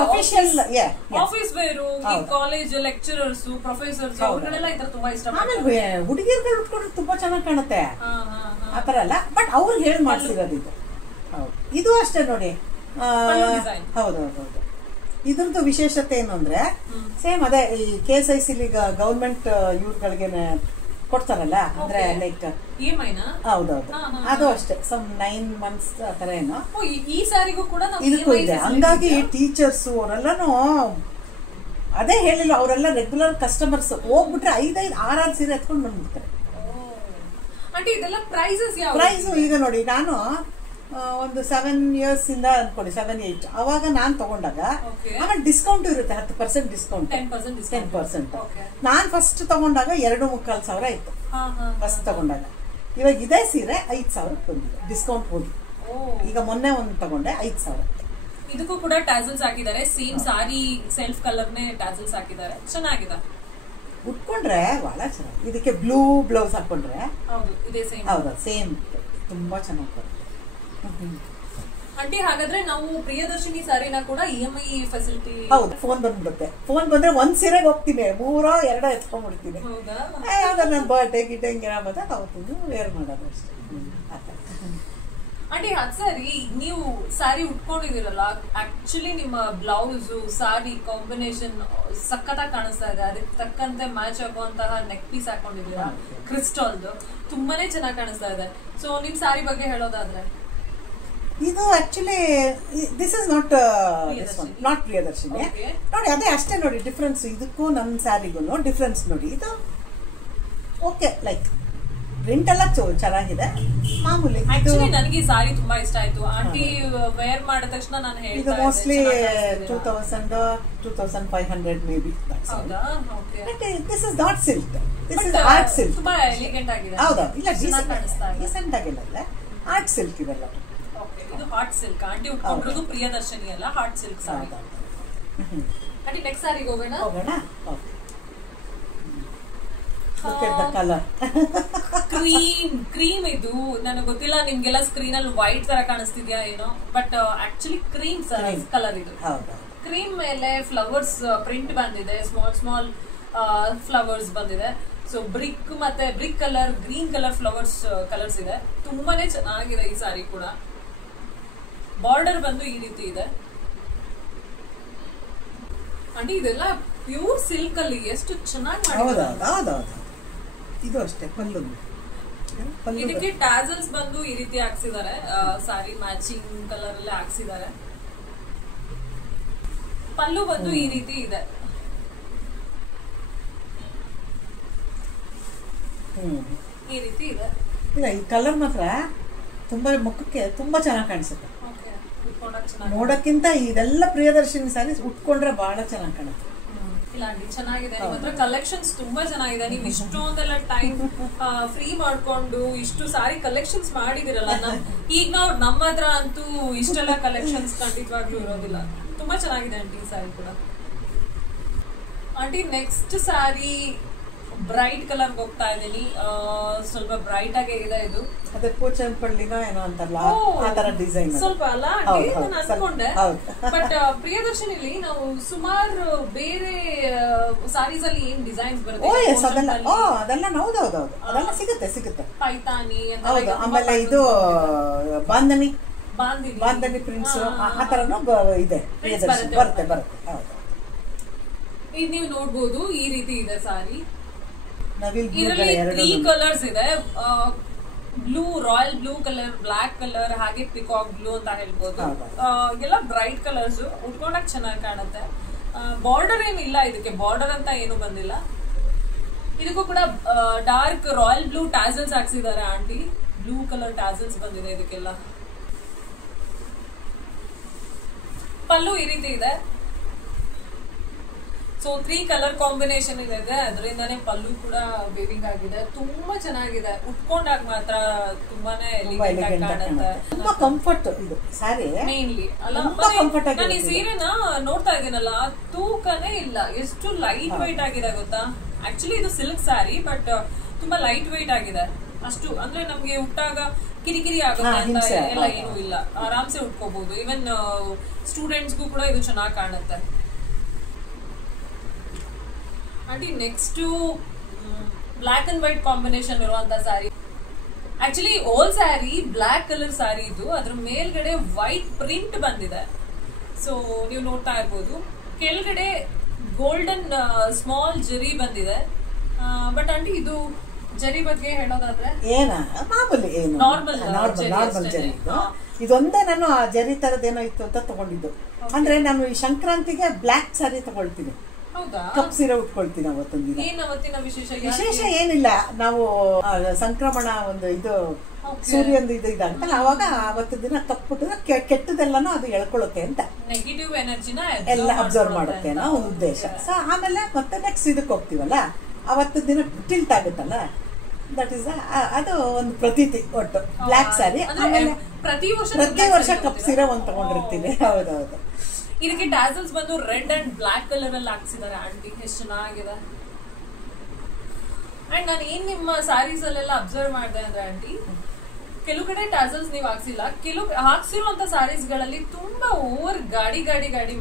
Office wear, college lecturers, professors ಅವ್ರಿಗೆಲ್ಲ ಈ ತರ ತುಂಬಾ ಇಷ್ಟ. ಹುಡುಗಿಯರ್ಗಳು ಉಟ್ಕೊಂಡ್ರೆ ತುಂಬಾ ಚೆನ್ನಾಗಿ ಕಾಣುತ್ತೆ, ಆತರ ಅಲ್ಲ. ಬಟ್ ಅವ್ರಿಗೆ ಹೇಳಿ ಮಾಡ್ಸಿರೋದು ಇದು. ಹೌದು, ಇದು ಅಷ್ಟೇ ನೋಡಿ. ಹೌದೌದು, ಇದ್ರದ್ದು ವಿಶೇಷತೆ ಏನು ಅಂದ್ರೆ ಸೇಮ್ ಅದೇ ಈ KSIC ಗವರ್ಮೆಂಟ್ ಇವ್ರಗಳಿಗೆ ಕೊಡ್ತಾರಲ್ಲ, ಅಂದ್ರೆ ಲೈಕ್ ಹೌದೌದು, ಅದು ಅಷ್ಟೇ ಸಮ್ 9 months ಆತರ ಏನೋ ಈ ಸಾರಿಗೂ ಕೂಡ ಇದಕ್ಕೂ ಇದೆ. ಹಂಗಾಗಿ ಟೀಚರ್ಸ್ ಅವರೆಲ್ಲಾನು ಅದೇ ಹೇಳಿಲ್ಲ, ಅವರೆಲ್ಲ ರೆಗ್ಯುಲರ್ ಕಸ್ಟಮರ್ಸ್. ಹೋಗ್ಬಿಟ್ರೆ 5-6 ಸೀರೆ ಎತ್ಕೊಂಡು ಬಂದ್ಬಿಡ್ತಾರೆ. ಪ್ರೈಸ್ ಈಗ ನೋಡಿ, ನಾನು ಒಂದು 7 years ಇಂದ ಅನ್ಕೊಳ್ಳಿ, 7-8 ಅವಾಗ ನಾನ್ ತಗೊಂಡಾಗ ಆಮೇಲೆ ಡಿಸ್ಕೌಂಟ್ ಇರುತ್ತೆ, 10% ಡಿಸ್ಕೌಂಟ್, 10%. ನಾನ್ ಫಸ್ಟ್ ತಗೊಂಡಾಗ 2,500 ಇತ್ತು ಫಸ್ಟ್ ತಗೊಂಡಾಗ. ಇವಾಗ ಇದೇ ಸೀರೆ 5,000 ಬಂದಿದೆ, ಡಿಸ್ಕೌಂಟ್ ಹೋಗಿ. ಈಗ ಮೊನ್ನೆ ಒಂದು ತಗೊಂಡೆ 5,000. ಇದಕ್ಕೂ ಕೂಡ ಟ್ಯಾಸಲ್ಸ್ ಹಾಕಿದ್ದಾರೆ, ಸೇಮ್ ಸಾರಿ ಸೆಲ್ಫ್ ಕಲರ್ನೇ ಟ್ಯಾಸಲ್ಸ್ ಹಾಕಿದ್ದಾರೆ, ಚೆನ್ನಾಗಿದೆ. ಉಟ್ಕೊಂಡ್ರೆ ಬಹಳ ಚೆನ್ನಾಗಿ. ಇದಕ್ಕೆ ಬ್ಲೂ ಬ್ಲೌಸ್ ಹಾಕೊಂಡ್ರೆ ಹೌದಾ ಸೇಮ್ ತುಂಬಾ ಚೆನ್ನಾಗಿ ಬರುತ್ತೆ. ಆಂಟಿ ಹಾಗಾದ್ರೆ ನಾವು ಪ್ರಿಯದರ್ಶಿನಿ ಸಾರಿನ ಕೂಡ EMI ಫೆಸಿಲಿಟಿ. ಹೌದು, ಫೋನ್ ಬಂದ್ಬಿಡುತ್ತೆ. ಫೋನ್ ಬಂದ್ರೆ ಒಂದ್ ಸೀರೆಗೆ ಹೋಗ್ತೀನಿ, 3-2 ಎತ್ಕೊಂಡ್ಬಿಡ್ತೀನಿ. ಯಾವ್ದು ನನ್ನ ಬರ್ಡೇ ಗಿಡ ಹಿಂಗೆ ಅವತ್ತು ವೇರ್ ಮಾಡೋದು ಅಷ್ಟೇ. ಆಂಟಿ ಅದ್ ಸರಿ, ನೀವು ಸ್ಯಾರಿ ಉಟ್ಕೊಂಡಿದಿರಲ್ಲ, ಆಕ್ಚುಲಿ ನಿಮ್ಮ ಬ್ಲೌಸ್ ಸಾರಿ ಕಾಂಬಿನೇಷನ್ ಸಖತ್ತಾಗಿ ಕಾಣಿಸ್ತಾ ಇದೆ. ಅದಕ್ಕೆ ತಕ್ಕಂತೆ ಮ್ಯಾಚ್ ಆಗುವಂತಹ ನೆಕ್ ಪೀಸ್ ಹಾಕೊಂಡಿದ್ದೀರಾ ಕ್ರಿಸ್ಟಾಲ್ದು, ತುಂಬಾನೇ ಚೆನ್ನಾಗಿ ಕಾಣಿಸ್ತಾ ಇದೆ. ಸೊ ನಿಮ್ ಸಾರಿ ಬಗ್ಗೆ ಹೇಳೋದಾದ್ರೆ, ಇದು actually this is not Priyadarshini ನೋಡಿ. ಅದೇ ಅಷ್ಟೇ ನೋಡಿ ಡಿಫ್ರೆನ್ಸ್, ಇದಕ್ಕೂ ನನ್ನ ಸ್ಯಾರಿಗೂ ಡಿಫ್ರೆನ್ಸ್ ನೋಡಿ. ಇದು ಓಕೆ, ಲೈಕ್ ಪ್ರಿಂಟ್ ಎಲ್ಲ ಚೆನ್ನಾಗಿದೆ, ಮಾಮೂಲಿ. ನನಗೆ ಸಾರಿ ತುಂಬಾ ಇಷ್ಟ ಆಯ್ತು ಆಂಟಿ. ವೇರ್ ಮಾಡಿದ ತಕ್ಷಣ ನಾನು ಹೇಳ್ತಾ ಇದು mostly 2,000-2,500 may be. This is not silk, this is art silk. ತುಂಬಾ ಎಲಿಗೆಂಟ್ ಆಗಿದೆ. ಹೌದಾ, ಇಲ್ಲ ಡೀಸೆಂಟ್ ಆಗಿಲ್ಲ, ಆರ್ಟ್ ಸಿಲ್ಕ್ ಇವೆಲ್ಲ. ಇದು ಹಾಟ್ ಸಿಲ್ಕ್. ಆಂಟಿ ಉಟ್ಕೊಂಡಿರೋದು ಪ್ರಿಯದರ್ಶಿನಿ ಅಲ್ಲ, ಹಾಟ್ ಸಿಲ್ಕ್ ಸಾರಿ. ಆಂಟಿ ನೆಕ್ಸ್ಟ್ ಸಾರಿಗೆ ಹೋಗೋಣ. ಕ್ರೀಮ್ ಇದು ನನಗೆ ಗೊತ್ತಿಲ್ಲ, ನಿಮ್ಗೆಲ್ಲ ಸ್ಕ್ರೀನ್ ಅಲ್ಲಿ ವೈಟ್ ತರ ಕಾಣಿಸ್ತಿದ್ಯಾ ಏನೋ, ಬಟ್ ಆಕ್ಚುಲಿ ಕ್ರೀಮ್ ಕಲರ್ ಇದು. ಕ್ರೀಮ್ ಮೇಲೆ ಫ್ಲವರ್ಸ್ ಪ್ರಿಂಟ್ ಬಂದಿದೆ, ಸ್ಮಾಲ್ ಫ್ಲವರ್ಸ್ ಬಂದಿದೆ. ಸೊ ಬ್ರಿಕ್ ಮತ್ತೆ brick colour, green colour colours ಇದೆ, ತುಂಬಾನೇ ಚೆನ್ನಾಗಿದೆ ಈ ಸಾರಿ ಕೂಡ. ಬಾರ್ಡರ್ ಬಂದು ಈ ರೀತಿ ಇದೆ. ಆಂಟಿ ಇದೆಲ್ಲ ಪ್ಯೂರ್ ಸಿಲ್ಕ್ ಅಲ್ಲಿ ಎಷ್ಟು ಚೆನ್ನಾಗಿ ಮಾಡಿದ್ದಾರೆ. ಇದು ಅಷ್ಟೇ ಪಲ್ಲು. ಇದಕ್ಕೆ ಟ್ಯಾಸಲ್ಸ್ ಬಂದು ಈ ರೀತಿ ಹಾಕ್ಸಿದ್ದಾರೆ, ಸಾರಿ ಮ್ಯಾಚಿಂಗ್ ಕಲರ್ ಅಲ್ಲೇ ಹಾಕ್ಸಿದ್ದಾರೆ. ಪಲ್ಲು ಬಂದು ಈ ರೀತಿ ಇದೆ. ಈ ರೀತಿ ಇದೆ. ಇಲ್ಲ, ಈ ಕಲರ್ ಮಾತ್ರ ತುಂಬಾ ಮುಖಕ್ಕೆ ತುಂಬಾ ಚೆನ್ನಾಗಿ ಕಾಣಿಸುತ್ತೆ. ಉಟ್ಕೊಂಡಾಗ ಚೆನ್ನಾಗಿ ನೋಡಕ್ಕಿಂತ ಇದೆಲ್ಲ ಪ್ರಿಯದರ್ಶಿನಿ ಸ್ಯಾರೀಸ್ ಉಟ್ಕೊಂಡ್ರೆ ಬಹಳ ಚೆನ್ನಾಗಿ ಕಾಣುತ್ತೆ. ಇಲ್ಲ ಆಂಟಿ ಚೆನ್ನಾಗಿದೆ, ನಿಮ್ಮ ಹತ್ರ ಕಲೆಕ್ಷನ್ಸ್ ತುಂಬಾ ಚೆನ್ನಾಗಿದೆ. ನೀವು ಇಷ್ಟೊಂದೆಲ್ಲ ಟೈಮ್ ಫ್ರೀ ಮಾಡ್ಕೊಂಡು ಇಷ್ಟು ಸಾರಿ ಕಲೆಕ್ಷನ್ಸ್ ಮಾಡಿದಿರಲ್ಲ. ಈಗ ನಾವು ನಮ್ಮ ಹತ್ರ ಅಂತೂ ಇಷ್ಟೆಲ್ಲ ಕಲೆಕ್ಷನ್ಸ್ ಖಂಡಿತವಾಗ್ಲೂ ಇರೋದಿಲ್ಲ. ತುಂಬಾ ಚೆನ್ನಾಗಿದೆ ಆಂಟಿ ಈ ಸಾರಿ ಕೂಡ. ಆಂಟಿ ನೆಕ್ಸ್ಟ್ ಸಾರಿ ಬ್ರೈಟ್ ಕಲರ್ ಹೋಗ್ತಾ ಇದೀನಿ. ಸ್ವಲ್ಪ ಬ್ರೈಟ್ ಆಗೇ ಇದೆ ಇದು. ಅದೇ ಪೋಚಂಪಳ್ಳಿನ ಏನೋ ಅಂತಾರಲ್ಲ ಆ ತರ ಡಿಸೈನ್ ಸ್ವಲ್ಪ ಅಲ್ಲ ನಾನು ಅನ್ಕೊಂಡೆ. ಬಟ್ ಪ್ರಿಯದರ್ಶಿನಿಲಿ ನಾವು ಸುಮಾರು ಬೇರೆ ಸಾರೀಸ್ ಅಲ್ಲಿ ಏನ್ ಡಿಸೈನ್ಸ್ ಬರುತ್ತೆ ಅದೆಲ್ಲ ಹೌದೌದು ಅದೆಲ್ಲ ಸಿಗುತ್ತೆ ಪೈತಾನಿ ಅಂತ. ಹೌದು, ಆಮೇಲೆ ಇದು ಬಾಂಧನಿ ಪ್ರಿಂಟ್ಸ್ ಆ ತರನು ಇದೆ, ಬರುತ್ತೆ. ಹೌದು, ಇದು ನೀವು ನೋಡ್ಬೋದು ಈ ರೀತಿ ಇದೆ ಸಾರಿ. ಇದರಲ್ಲಿ 3 ಕಲರ್ಸ್ ಇದೆ. Blue, royal blue colour, black colour, ಹಾಗೆ ಪಿಕಾಕ್ ಬ್ಲೂ ಅಂತ ಹೇಳ್ಬೋದು. ಎಲ್ಲ ಬ್ರೈಟ್ ಕಲರ್ಸ್, ಉಟ್ಕೊಂಡಾಗ ಚೆನ್ನಾಗಿ ಕಾಣುತ್ತೆ. ಬಾರ್ಡರ್ ಏನಿಲ್ಲ ಇದಕ್ಕೆ, ಬಾರ್ಡರ್ ಅಂತ ಏನು ಬಂದಿಲ್ಲ. ಇದಕ್ಕೂ ಕೂಡ ಡಾರ್ಕ್ ರಾಯಲ್ ಬ್ಲೂ ಟ್ಯಾಸಲ್ಸ್ ಹಾಕ್ಸಿದ್ದಾರೆ ಆಂಟಿ. ಬ್ಲೂ ಕಲರ್ ಟ್ಯಾಸಲ್ಸ್ ಬಂದಿದೆ ಇದಕ್ಕೆಲ್ಲ. ಪಲ್ಲು ಈ ರೀತಿ ಇದೆ. ಸೊ 3 ಕಲರ್ ಕಾಂಬಿನೇಷನ್ ಇದೆ, ಅದರಿಂದಾನೇ ಪಲ್ಲು ಕೂಡ ವೇವಿಂಗ್ ಆಗಿದೆ. ತುಂಬಾ ಚೆನ್ನಾಗಿದೆ, ಉಟ್ಕೊಂಡಾಗ ಮಾತ್ರ ತುಂಬಾನೇ ಕಾಣುತ್ತೆ. ತುಂಬಾ ಕಂಫರ್ಟ್ ಇದು ಸ್ಯಾರಿ ಮೇನ್ಲಿ ಅಲ್ಲ. ನಾನು ಈ ಸೀರೆನ ನೋಡ್ತಾ ಇದ್ದೀನಲ್ಲ, ತೂಕನೇ ಇಲ್ಲ, ಎಷ್ಟು ಲೈಟ್ ವೈಟ್ ಆಗಿದೆ ಗೊತ್ತಾ. ಆಕ್ಚುಲಿ ಇದು ಸಿಲ್ಕ್ ಸ್ಯಾರಿ, ಬಟ್ ತುಂಬಾ ಲೈಟ್ ವೈಟ್ ಆಗಿದೆ. ಅಷ್ಟು ಅಂದ್ರೆ ನಮ್ಗೆ ಉಟ್ಟಾಗ ಕಿರಿಕಿರಿ ಆಗುತ್ತೆ ಅಂತ ಎಲ್ಲ ಏನೂ ಇಲ್ಲ, ಆರಾಮ್ಸೆ ಉಟ್ಕೋಬಹುದು. ಈವನ್ ಸ್ಟೂಡೆಂಟ್ಸ್ಗೂ ಕೂಡ ಇದು ಚೆನ್ನಾಗಿ ಕಾಣುತ್ತೆ. Aunty next black and white combination ಇರುವಂತ sari. Actually all sari black colour sari ಇದು, ಅದ್ರ ಮೇಲ್ಗಡೆ ವೈಟ್ ಪ್ರಿಂಟ್ ಬಂದಿದೆ. ಸೊ ನೀವು ನೋಡ್ತಾ ಇರ್ಬೋದು, ಕೆಳಗಡೆ ಗೋಲ್ಡನ್ ಸ್ಮಾಲ್ ಜರಿ ಬಂದಿದೆ. ಬಟ್ ಆಂಟಿ ಇದು ಜರಿ ಬಗ್ಗೆ ಹೇಳೋದಾದ್ರೆ ಮಾಮೂಲಿ ನಾರ್ಮಲ್ ಜರಿ. ಇದೊಂದೇ ನಾನು ಆ ಜರಿ ತರದೇನೋ ಇತ್ತು ಅಂತ ತಗೊಂಡಿದ್ದು. ಅಂದ್ರೆ ನಾನು ಈ ಸಂಕ್ರಾಂತಿಗೆ ಬ್ಲಾಕ್ ಸ್ಯಾರಿ ತಗೊಳ್ತೀನಿ, ಕಪ್ ಸೀರೆ ಉಟ್ಕೊಳ್ತೀನಿ ಅವತ್ತೊಂದಿನ. ವಿಶೇಷ ಏನಿಲ್ಲ, ನಾವು ಸಂಕ್ರಮಣ ಒಂದು ಇದು ಸೂರ್ಯಂದು ಇದು ಇದಾಗ್ತಲ್ಲ, ಅವಾಗ ಅವತ್ತು ದಿನ ಕಪ್ಪಿಟ್ಟು ಕೆಟ್ಟದೆಲ್ಲನೂ ಅದು ಎಳ್ಕೊಳ್ಳುತ್ತೆ ಅಂತ, ನೆಗೆಟಿವ್ ಎನರ್ಜಿನ ಎಲ್ಲ ಅಬ್ಸರ್ವ್ ಮಾಡುತ್ತೆ ಅನ್ನೋ ಒಂದು ಉದ್ದೇಶ. ಸೊ ಆಮೇಲೆ ಮತ್ತೆ ನೆಕ್ಸ್ಟ್ ಇದಕ್ಕೆ ಹೋಗ್ತೀವಲ್ಲ, ಅವತ್ತು ದಿನ ಟಿಲ್ಟ್ ಆಗುತ್ತಲ್ಲ, ದಟ್ ಇಸ್ ಅದು ಒಂದು ಪ್ರತೀತಿ ಒಟ್ಟು ಬ್ಲಾಕ್ ಸ್ಯಾರಿ. ಆಮೇಲೆ ಪ್ರತಿ ವರ್ಷ ಕಪ್ ಸೀರೆ ಒಂದು ತಗೊಂಡಿರ್ತೀನಿ. ಹೌದೌದು. ಇದಕ್ಕೆ ಟ್ಯಾಸಲ್ಸ್ ಬಂದು ರೆಡ್ ಅಂಡ್ ಬ್ಲಾಕ್ ಕಲರ್ ಅಲ್ಲಿ ಹಾಕ್ಸಿದ್ದಾರೆ ಆಂಟಿ, ಎಷ್ಟು ಚೆನ್ನಾಗಿದೆ. ಅಂಡ್ ನಾನು ಏನ್ ನಿಮ್ಮ ಸ್ಯಾರೀಸ್ ಅಲ್ಲೆಲ್ಲ ಅಬ್ಸರ್ವ್ ಮಾಡಿದೆ ಅಂದ್ರೆ ಆಂಟಿ, ಕೆಲವು ಕಡೆ ಟ್ಯಾಸಲ್ಸ್ ನೀವು ಹಾಕ್ಸಿಲ್ಲ, ಕೆಲವು ಹಾಕ್ಸಿರುವಂತ ಸ್ಯಾರೀಸ್ ಗಳಲ್ಲಿ ತುಂಬಾ ಓವರ್ ಗಾಡಿ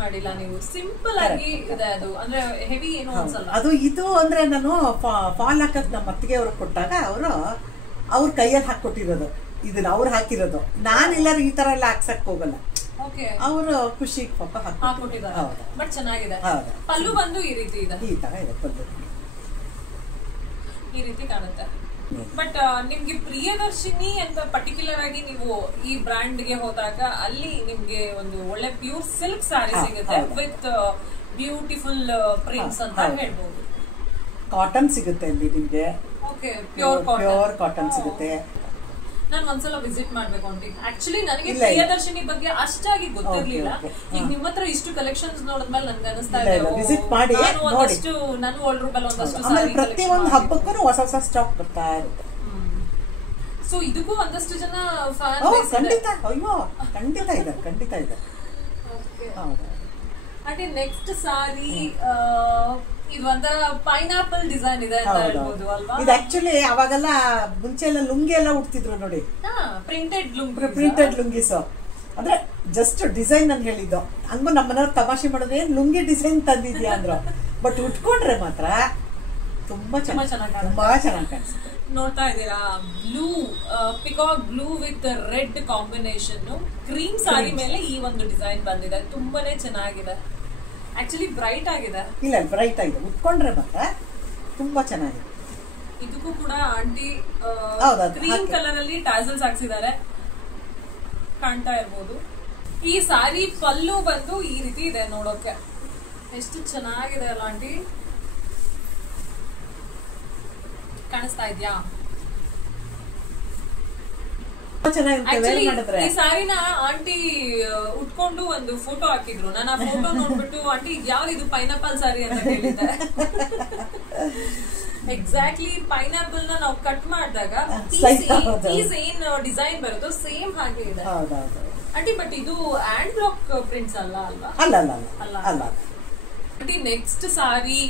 ಮಾಡಿಲ್ಲ ನೀವು. ಸಿಂಪಲ್ ಆಗಿ ಇದೆ ಅದು, ಅಂದ್ರೆ ಹೆವಿ ಏನು ಅನ್ಸಲ್ಲ ಅದು. ಇದು ಅಂದ್ರೆ ನಾನು ಫಾಲ್ ಹಾಕಕ್ ನಮ್ಮ ಅತ್ತಿಗೆ ಅವ್ರಿಗೆ ಕೊಟ್ಟಾಗ ಅವ್ರ ಕೈಯಲ್ಲಿ ಹಾಕೊಟ್ಟಿರೋದು, ಇದನ್ನ ಅವ್ರು ಹಾಕಿರೋದು. ನಾನೆಲ್ಲರೂ ಈ ತರ ಎಲ್ಲ ಹಾಕ್ಸಕ್ ಹೋಗಲ್ಲ, ಅವರು ಖುಷಿ ಪಾಪ ಹಾಕೊಟ್ಟಿದ್ದಾರೆ. ಬಟ್ ಚೆನ್ನಾಗಿದೆ. ಪಲ್ಲು ಬಂದು ಈ ರೀತಿ ಇದೆ, ಈ ತರ ಇದೆ ಪಲ್ಲು, ಈ ರೀತಿ ಕಾಣುತ್ತೆ. ಬಟ್ ನಿಮ್ಗೆ ಪ್ರಿಯದರ್ಶಿನಿ ಅಂತ ಪರ್ಟಿಕ್ಯುಲರ್ ಆಗಿ ನೀವು ಈ ಬ್ರ್ಯಾಂಡ್ ಗೆ ಹೋದಾಗ ಅಲ್ಲಿ ನಿಮ್ಗೆ ಒಂದು ಒಳ್ಳೆ ಪ್ಯೂರ್ ಸಿಲ್ಕ್ ಸ್ಯಾರಿ ಸಿಗುತ್ತೆ ವಿತ್ ಬ್ಯೂಟಿಫುಲ್ ಪ್ರಿಂಟ್ಸ್ ಅಂತ ಹೇಳ್ಬೋದು. ಕಾಟನ್ ಸಿಗುತ್ತೆ ಅಲ್ಲಿ ನಿಮ್ಗೆ, ಪ್ಯೂರ್ ಕಾಟನ್ ಸಿಗುತ್ತೆ. ನಾನು ಒಂದ್ಸಲ ವಿಸಿಟ್ ಮಾಡ್ಬೇಕು ಆಂಟಿ. ಆಕ್ಚುಲಿ ನನಗೆ ಪ್ರಿಯದರ್ಶಿನಿ ಬಗ್ಗೆ ಅಷ್ಟಾಗಿ ಗೊತ್ತಿರ್ಲಿಲ್ಲ. ಈಗ ನಿಮ್ಮ ಹತ್ರ ಇಷ್ಟು ಕಲೆಕ್ಷನ್ಸ್ ನೋಡಿದ್ಮೇಲೆ ನನ್ಗೆ ಅನಿಸ್ತಾ ಇದೆ ವಿಸಿಟ್ ಮಾಡಿ ಒಂದಷ್ಟು ನನ್ನ ಓಲ್ಡ್ ರೂಪಲ್ ಒಂದಷ್ಟು ಸಾರಿ ಪ್ರತಿಯೊಂದು ಹಬ್ಬಕ್ಕೂ ಹೊಸ ಸ್ಟಾಕ್ ಬರ್ತಾ ಇರುತ್ತೆ. ಸೊ ಇದಕ್ಕೂ ಒಂದಷ್ಟು ಜನ ಫ್ಯಾನ್ ಖಂಡಿತ, ಅಯ್ಯೋ ಖಂಡಿತ ಇದೆ. ಆಂಟಿ ನೆಕ್ಸ್ಟ್ ಸಾರಿ ಇದು ಒಂಥರ ಪೈನಾಪಲ್ ಡಿಸೈನ್ ಇದೆ ಅಂತ ಹೇಳ್ಬೋದು ಅಲ್ವಾ. ಇದು ಆಕ್ಚುಲಿ ಅವಾಗೆಲ್ಲ ಮುಂಚೆ ಎಲ್ಲ ಲುಂಗಿ ಎಲ್ಲ ಉಡ್ತಿದ್ರು ನೋಡಿ, ಪ್ರಿಂಟೆಡ್ ಲುಂಗೀಸ್. ಅಂದ್ರೆ ಜಸ್ಟ್ ಡಿಸೈನ್ ಅಂತ ಹೇಳಿದ್ದು. ಹಂಗು ನಮ್ಮನೆಯವ್ರು ತಮಾಷೆ ಮಾಡೋದೇ ಲುಂಗಿ ಡಿಸೈನ್ ತಂದಿದ್ಯಾ ಅಂದ್ರು. ಬಟ್ ಉಟ್ಕೊಂಡ್ರೆ ಮಾತ್ರ ತುಂಬಾ ಚೆನ್ನಾಗಿ ಕಾಣಿಸುತ್ತೆ. ನೋಡ್ತಾ ಇದ್ದೀರಾ, blue peacock blue with red combination cream sari ಮೇಲೆ ಈ ಒಂದು ಡಿಸೈನ್ ಬಂದಿದೆ. ತುಂಬಾನೇ ಚೆನ್ನಾಗಿದೆ. ಆಕ್ಚುಲಿ ಬ್ರೈಟ್ ಆಗಿದೆ. ಇಲ್ಲ ಬ್ರೈಟ್ ಆಗಿದೆ, ಉಟ್ಕೊಂಡ್ರೆ ಮಾತ್ರ ತುಂಬಾ ಚೆನ್ನಾಗಿದೆ. ಇದಕ್ಕೂ ಕೂಡ ಆಂಟಿ ಕ್ರೀಮ್ ಕಲರ್ ಅಲ್ಲಿ ಟ್ಯಾಸಲ್ಸ್ ಹಾಕ್ಸಿದ್ದಾರೆ, ಕಾಣ್ತಾ ಇರ್ಬೋದು. ಈ ಸಾರಿ ಪಲ್ಲು ಬಂದು ಈ ರೀತಿ ಇದೆ ನೋಡೋಕೆ, ಎಷ್ಟು ಚೆನ್ನಾಗಿದೆ ಅಲ್ಲ ಆಂಟಿ. ಕಾಣಿಸ್ತಾ ಇದ್ಯಾ? ಚೆನ್ನಾಗಿರುತ್ತೆ. ಈ ಸಾರಿನ ಆಂಟಿ ಉಟ್ಕೊಂಡು ಒಂದು ಫೋಟೋ ಹಾಕಿದ್ರು. ನಾನು ಆ ಫೋಟೋ ನೋಡ್ಬಿಟ್ಟು ಆಂಟಿ ಯಾವ್ದು ಇದು ಪೈನಾಪಲ್ ಸಾರಿ ಅಂತ ಕೇಳಿದ್ದೆ. ಎಕ್ಸಾಕ್ಟ್ಲಿ ಪೈನಾಪಲ್ ನ ನಾವು ಕಟ್ ಮಾಡಿದಾಗ ಏನ್ ಡಿಸೈನ್ ಬರುತ್ತೋ ಸೇಮ್ ಹಾಗೆ ಇದೆ ಆಂಟಿ. ಬಟ್ ಇದು ಹ್ಯಾಂಡ್ ಬ್ಲಾಕ್ ಪ್ರಿಂಟ್ಸ್ ಅಲ್ವಾ? ಅಲ್ಲ. Aunty next sari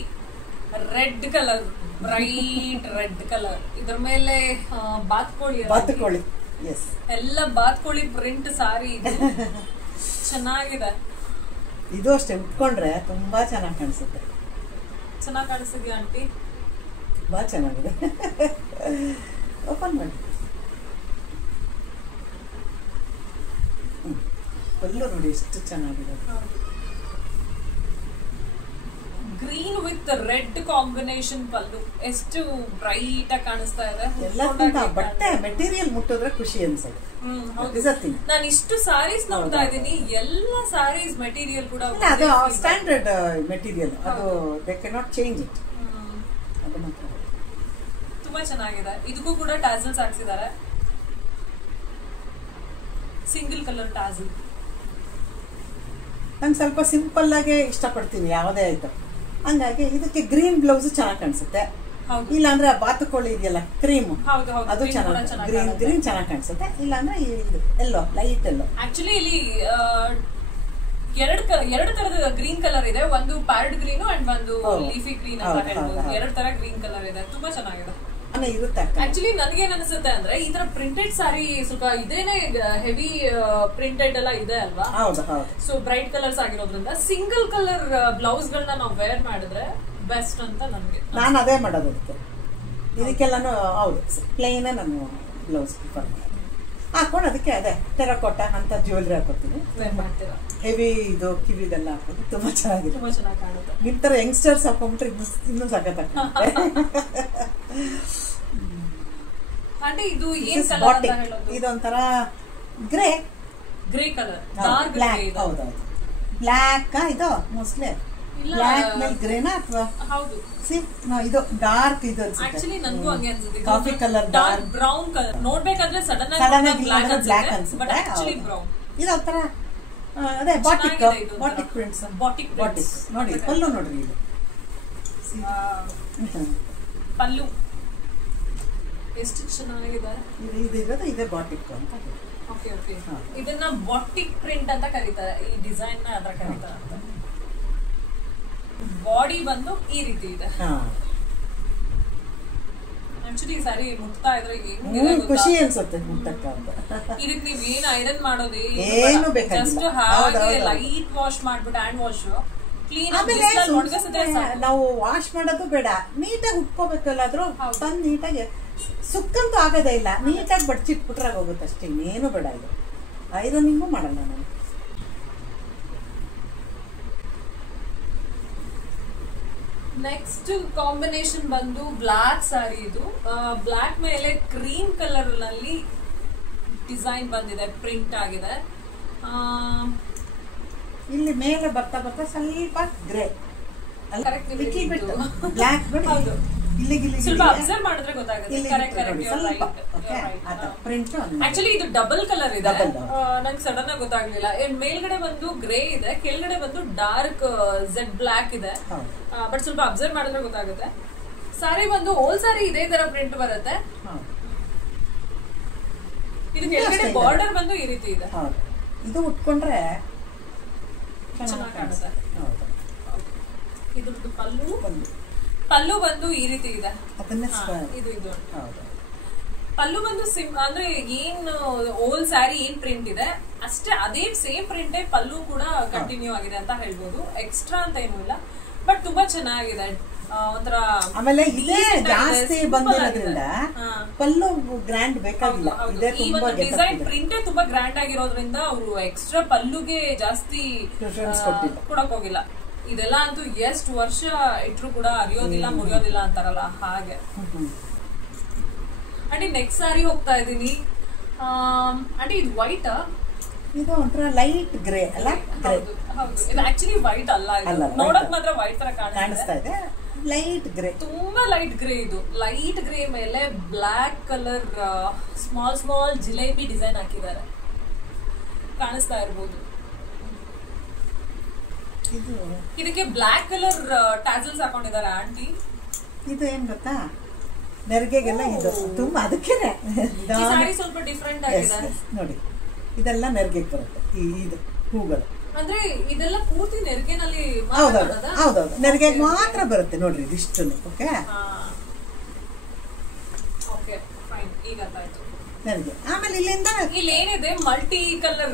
red colour, bright red colour. ಇದ್ರ ಮೇಲೆ ಬಾತ್ಕೋಳಿ ಎಲ್ಲ ಬಾತ್ಕೋಳಿ ಪ್ರಿಂಟ್ ಸಾರಿ ಇದು. ಚೆನ್ನಾಗಿದೆ. ಇದು ಅಷ್ಟೇ ಉಟ್ಕೊಂಡ್ರೆ ತುಂಬಾ ಚೆನ್ನಾಗಿ ಕಾಣಿಸುತ್ತೆ. ಚೆನ್ನಾಗಿ ಕಾಣಿಸ್ತಿದ್ಯಾ ಆಂಟಿ? ತುಂಬಾ ಚೆನ್ನಾಗಿದೆ. ಓಪನ್ ಮಾಡಿ. ಪಲ್ಲು ನೋಡಿ ಎಷ್ಟು ಚೆನ್ನಾಗಿದೆ. ಗ್ರೀನ್ ವಿತ್ ರೆಡ್ ಕಾಂಬಿನೇಷನ್ ಪಲ್ಲು ಎಷ್ಟು ಬ್ರೈಟ್ ಆಗಿ ಕಾಣಿಸ್ತಾ ಇದೆ. ಎಲ್ಲಕ್ಕಿಂತ ಬಟ್ಟೆ ಮೆಟೀರಿಯಲ್ ಮುಟ್ಟಿದ್ರೆ ಖುಷಿ ಅನ್ಸುತ್ತೆ. ನಾನು ಇಷ್ಟು ಸಾರೀಸ್ ನೋಡ್ತಾ ಇದ್ದೀನಿ, ಎಲ್ಲ ಸಾರೀಸ್ ಮೆಟೀರಿಯಲ್ ಕೂಡ ಅದು ಸ್ಟ್ಯಾಂಡರ್ಡ್ ಮೆಟೀರಿಯಲ್. ಅದು they can not change it. ಅದು ಮಾತ್ರ ತುಂಬಾ ಚೆನ್ನಾಗಿದೆ. ಇದಕ್ಕೂ ಕೂಡ ಟಾಸಲ್ಸ್ ಹಾಕ್ಸಿದ್ದಾರೆ, ಸಿಂಗಲ್ ಕಲರ್ ಟಾಸಲ್. ನಂಗೆ ಸ್ವಲ್ಪ ಸಿಂಪಲ್ ಆಗಿ ಇಷ್ಟಪಡ್ತೀನಿ ಯಾವುದೇ ಆಯ್ತು. ಹಂಗಾಗಿ ಇದಕ್ಕೆ ಗ್ರೀನ್ ಬ್ಲೌಸ್ ಚೆನ್ನಾಗಿ ಕಾಣಿಸುತ್ತೆ. ಇಲ್ಲಾಂದ್ರೆ ಬಾತುಕೋಳಿ ಇದೆಯಲ್ಲ ಕ್ರೀಮ್, ಅದು ಚೆನ್ನಾಗಿ ಗ್ರೀನ್ ಚೆನ್ನಾಗಿ ಕಾಣಿಸುತ್ತೆ. ಇಲ್ಲಾಂದ್ರೆ ಇದು ಎಲ್ಲೋ ಲೈಟ್ ಎಲ್ಲೋ. ಆಕ್ಚುಲಿ ಇಲ್ಲಿ ಎರಡು ತರದ ಗ್ರೀನ್ ಕಲರ್ ಇದೆ. ಒಂದು ಪ್ಯಾರಟ್ ಗ್ರೀನ್ ಅಂಡ್ ಒಂದು ಲೀಫಿ ಗ್ರೀನ್ ಅಂತ ಹೇಳ್ಬೋದು. ಎರಡು ತರ ಗ್ರೀನ್ ಕಲರ್ ಇದೆ. ತುಂಬಾ ಚೆನ್ನಾಗಿದೆ. ಆಕ್ಚುಲಿ ನನ್ಗೇನ್ ಅನ್ಸುತ್ತೆ ಅಂದ್ರೆ ಈ ತರ ಪ್ರಿಂಟೆಡ್ ಸಾರಿ ಸ್ವಲ್ಪ ಇದೇನೆ ಹೆವಿ ಪ್ರಿಂಟೆಡ್ ಎಲ್ಲ ಇದೆ ಅಲ್ವಾ? ಸೊ ಬ್ರೈಟ್ ಕಲರ್ಸ್ ಆಗಿರೋದ್ರಿಂದ ಸಿಂಗಲ್ ಕಲರ್ ಬ್ಲೌಸ್ ಗಳನ್ನ ನಾವು ವೇರ್ ಮಾಡಿದ್ರೆ ಬೆಸ್ಟ್ ಅಂತ ನನ್ಗೆ. ನಾನು ಅದೇ ಮಾಡೋದು. ಇದಕ್ಕೆಲ್ಲಾನು ಹೌದು ಪ್ಲೇನ್ ನಾನು ಬ್ಲೌಸ್ ಪ್ರಿಫರ್ ಹಾಕೊಂಡು ಅದಕ್ಕೆ ಅದೇ ಟೆರಕೋಟ ಅಂತ ಜ್ಯುವೆಲ್ರಿ ಹಾಕೋತೀನಿ. ಹೆವಿ ಇದು ಕಿವಿದೆಲ್ಲ ಹಾಕೋದು ತುಂಬಾ ಚೆನ್ನಾಗಿದೆ. ತುಂಬಾ ಚೆನ್ನಾಗಿ ಕಾಣುತ್ತೆ. ನಿಮ್ ತರ ಯಂಗ್ಸ್ಟರ್ಸ್ ಹಾಕೊಂಡ್ಬಿಟ್ರೆ ಇನ್ನೂ ಸಖತ್ತಾಗುತ್ತೆ. ಇದೊಂಥರ ಗ್ರೇ ಕಲರ್, ಬ್ಲಾಕ್. ಹೌದೌದು, ಬ್ಲಾಕ್ ಇದು ಮೋಸ್ಟ್ಲಿ ಬ್ಲಾಕ್ ಮೇಲೆ ಗ್ರೇನಾ ಅಥವಾ ಇದು ಡಾರ್ಕ್ ಇದು ಆಕ್ಚುಲಿ ನನಗೂ ಹಂಗೆ ಅನ್ಸುತ್ತೆ. Coffee colour, dark brown colour ನೋಡ್ಬೇಕಾದ್ರೆ ಸಡನ್ ಆಗಿ ಬ್ಲಾಕ್ ಅನ್ಸುತ್ತೆ. But actually brown. ಇದು ಒಂಥರ ಅದೇ ಬಾಟಿಕ್ ಪ್ರಿಂಟ್ಸ್. ಬಾಟಿಕ್ ನೋಡಿ ಪಲ್ಲು ನೋಡ್ರಿ. ಇದು ಪಲ್ಲು ಎಷ್ಟು ಚೆನ್ನಾಗಿದೆ. ಇದೆ ಬಾಟಿಕ್ ಅಂತ. ಓಕೆ ಓಕೆ, ಇದನ್ನ ಬಾಟಿಕ್ ಪ್ರಿಂಟ್ ಅಂತ ಕರೀತಾರೆ. ಈ ಡಿಸೈನ್ ನ ಅದರ ಕರೀತಾರೆ ಅಂತ. ಬಾಡಿ ಬಂದು ಈ ರೀತಿ ಇದೆ. ಆಕ್ಚುಲಿ ಈ ಸಾರಿ ಮುಟ್ತಾ ಇದ್ರೆ ಖುಷಿ ಅನ್ಸುತ್ತೆ ಮುಟ್ಟಕ್ಕ. ಇದಕ್ಕೆ ನೀವ್ ಏನ್ ಐರನ್ ಮಾಡೋದು ಏನು ಬೇಕಾಗಿಲ್ಲ, ಜಸ್ಟ್ ಹಾಗೆ ಲೈಟ್ ವಾಶ್ ಮಾಡ್ಬಿಟ್ಟು ಹ್ಯಾಂಡ್ ವಾಶ್ ಕ್ಲೀನ್ ಆಗಿ ನಾವು ವಾಶ್ ಮಾಡೋದು ಬೇಡ, ನೀಟಾಗಿ ಉಟ್ಕೋಬೇಕಲ್ಲ. ಆದ್ರೂ ತಂದು ನೀಟಾಗಿ ಸುಕ್ಕಂತೂ ಆಗೋದೇ ಇಲ್ಲ. ನೀಟಾಗಿ ಬಡ್ಚಿಟ್ಬಿಟ್ರಾಗ ಹೋಗುತ್ತೆ ಅಷ್ಟೇ, ಇನ್ನೇನು ಬೇಡ. ಇದು ಐರನಿಂಗು ಮಾಡಲ್ಲ ನಾನು. ನೆಕ್ಸ್ಟ್ ಕಾಂಬಿನೇಷನ್ ಬಂದು ಬ್ಲಾಕ್ ಸಾರಿ. ಇದು ಬ್ಲಾಕ್ ಮೇಲೆ ಕ್ರೀಮ್ ಕಲರ್ ನಲ್ಲಿ ಡಿಸೈನ್ ಬಂದಿದೆ, ಪ್ರಿಂಟ್ ಆಗಿದೆ. ಇಲ್ಲಿ ಮೇಲೆ ಬರ್ತಾ ಬರ್ತಾ ಸ್ವಲ್ಪ ಗ್ರೇ, ಸ್ವಲ್ಪ ಅಬ್ಸರ್ವ್ ಮಾಡಿದ್ರೆ ಗೊತ್ತಾಗುತ್ತೆ. ಆಕ್ಚುಲಿ ಇದು ಡಬಲ್ ಕಲರ್ ಇದೆ, ನಂಗೆ ಸಡನ್ ಆಗಿ ಗೊತ್ತಾಗ್ಲಿಲ್ಲ. ಮೇಲ್ಗಡೆ ಬಂದು ಗ್ರೇ ಇದೆ, ಕೆಳಗಡೆ ಬಂದು ಡಾರ್ಕ್ ಝೆಡ್ ಬ್ಲಾಕ್ ಇದೆ. ಬಟ್ ಸ್ವಲ್ಪ ಅಬ್ಸರ್ವ್ ಮಾಡಿದ್ರೆ ಗೊತ್ತಾಗುತ್ತೆ. ಸಾರಿ ಬಂದು ಹೋಲ್ ಸಾರಿ ಇದೇ ತರ ಪ್ರಿಂಟ್ ಬರುತ್ತೆ. ಇದು ಕೆಳಗಡೆ ಬಾರ್ಡರ್ ಬಂದು ಈ ರೀತಿ ಇದೆ. ಇದು ಉಟ್ಕೊಂಡ್ರೆ ಚೆನ್ನಾಗಿ ಕಾಣುತ್ತೆ. ಇದ್ರದ್ದು ಪಲ್ಲು ಬಂದು ಈ ರೀತಿ ಇದೆ. ಇದು ಪಲ್ಲು ಬಂದು ಅಂದ್ರೆ ಏನ್ ಓಲ್ ಸ್ಯಾರಿ ಏನ್ ಪ್ರಿಂಟ್ ಇದೆ ಅಷ್ಟೇ, ಅದೇ ಸೇಮ್ ಪ್ರಿಂಟೇ ಪಲ್ಲು ಕೂಡ ಕಂಟಿನ್ಯೂ ಆಗಿದೆ ಅಂತ ಹೇಳ್ಬೋದು. ಎಕ್ಸ್ಟ್ರಾ ಅಂತ ಏನೂ ಇಲ್ಲ, ಬಟ್ ತುಂಬಾ ಚೆನ್ನಾಗಿದೆ. ಒಂಥರ ಆಮೇಲೆ ಇದೇ ಜಾಸ್ತಿ ಬಂದಿರೋದ್ರಿಂದ ಪಲ್ಲು ಗ್ರ್ಯಾಂಡ್ ಬೇಕಾಗಿಲ್ಲ. ಈ ಒಂದು ಡಿಸೈನ್ ಪ್ರಿಂಟೇ ತುಂಬಾ ಗ್ರ್ಯಾಂಡ್ ಆಗಿರೋದ್ರಿಂದ ಅವರು ಎಕ್ಸ್ಟ್ರಾ ಪಲ್ಲುಗೆ ಜಾಸ್ತಿ ಕೊಡಕ್ ಹೋಗಿಲ್ಲ. ಇದೆಲ್ಲ ಅಂತೂ ಎಷ್ಟು ವರ್ಷ ಇಟ್ರು ಕೂಡ ಅರಿಯೋದಿಲ್ಲ, ಮುರಿಯೋದಿಲ್ಲ ಅಂತಾರಲ್ಲ ಹಾಗೆ. ಆಂಟಿ ನೆಕ್ಸ್ಟ್ ಸಾರಿ ಹೋಗ್ತಾ ಇದೀನಿ. ಆಂಟಿ ಇದು ವೈಟ್, ಇದು ಒಂಥರ ಲೈಟ್ ಗ್ರೇ ಅಲ್ಲ? ಹೌದು, ಇದು ಆಕ್ಚುಲಿ ವೈಟ್ ಅಲ್ಲ, ನೋಡಕ್ ಮಾತ್ರ ವೈಟ್ ತರ ಕಾಣಿಸ್ತಾ ಇದೆ. ಲೈಟ್ ಗ್ರೇ, ತುಂಬಾ ಲೈಟ್ ಗ್ರೇ. ಇದು ಲೈಟ್ ಗ್ರೇ ಮೇಲೆ black colour small small jalebi design ಹಾಕಿದ್ದಾರೆ, ಕಾಣಿಸ್ತಾ ಇರ್ಬೋದು. ಇದಕ್ಕೆ ಬ್ಲಾಕ್ ಕಲರ್ ಟ್ಯಾಸಲ್ಸ್ ಹಾಕೊಂಡಿದ್ದಾರೆ ಆಂಟಿ. ಇದು ಏನ್ ಗೊತ್ತಾ, ನೆರಿಗೆಗೆಲ್ಲ ಇದು ತುಂಬಾ ಅದಕ್ಕೇನೆ ಸ್ವಲ್ಪ ಡಿಫ್ರೆಂಟ್ ಆಗಿದೆ ನೋಡಿ. ಇದೆಲ್ಲ ನೆರಿಗೆಗೆ ಬರುತ್ತೆ ಇದು ಹೂಗಳು. ಅಂದ್ರೆ ಇದೆಲ್ಲ ಪೂರ್ತಿ ನೆರಿಗೆನಲ್ಲಿ. ಹೌದೌದು, ನೆರಿಗೆಗೆ ಮಾತ್ರ ಬರುತ್ತೆ ನೋಡ್ರಿ ಇದಿಷ್ಟು. ಓಕೆ, ಫೈನ್, ಈಗ ಅರ್ಥಾಯ್ತು. ಆಮೇಲೆ ಇಲ್ಲಿಂದ ಇಲ್ಲಿ ಏನಿದೆ ಮಲ್ಟಿ ಕಲರ್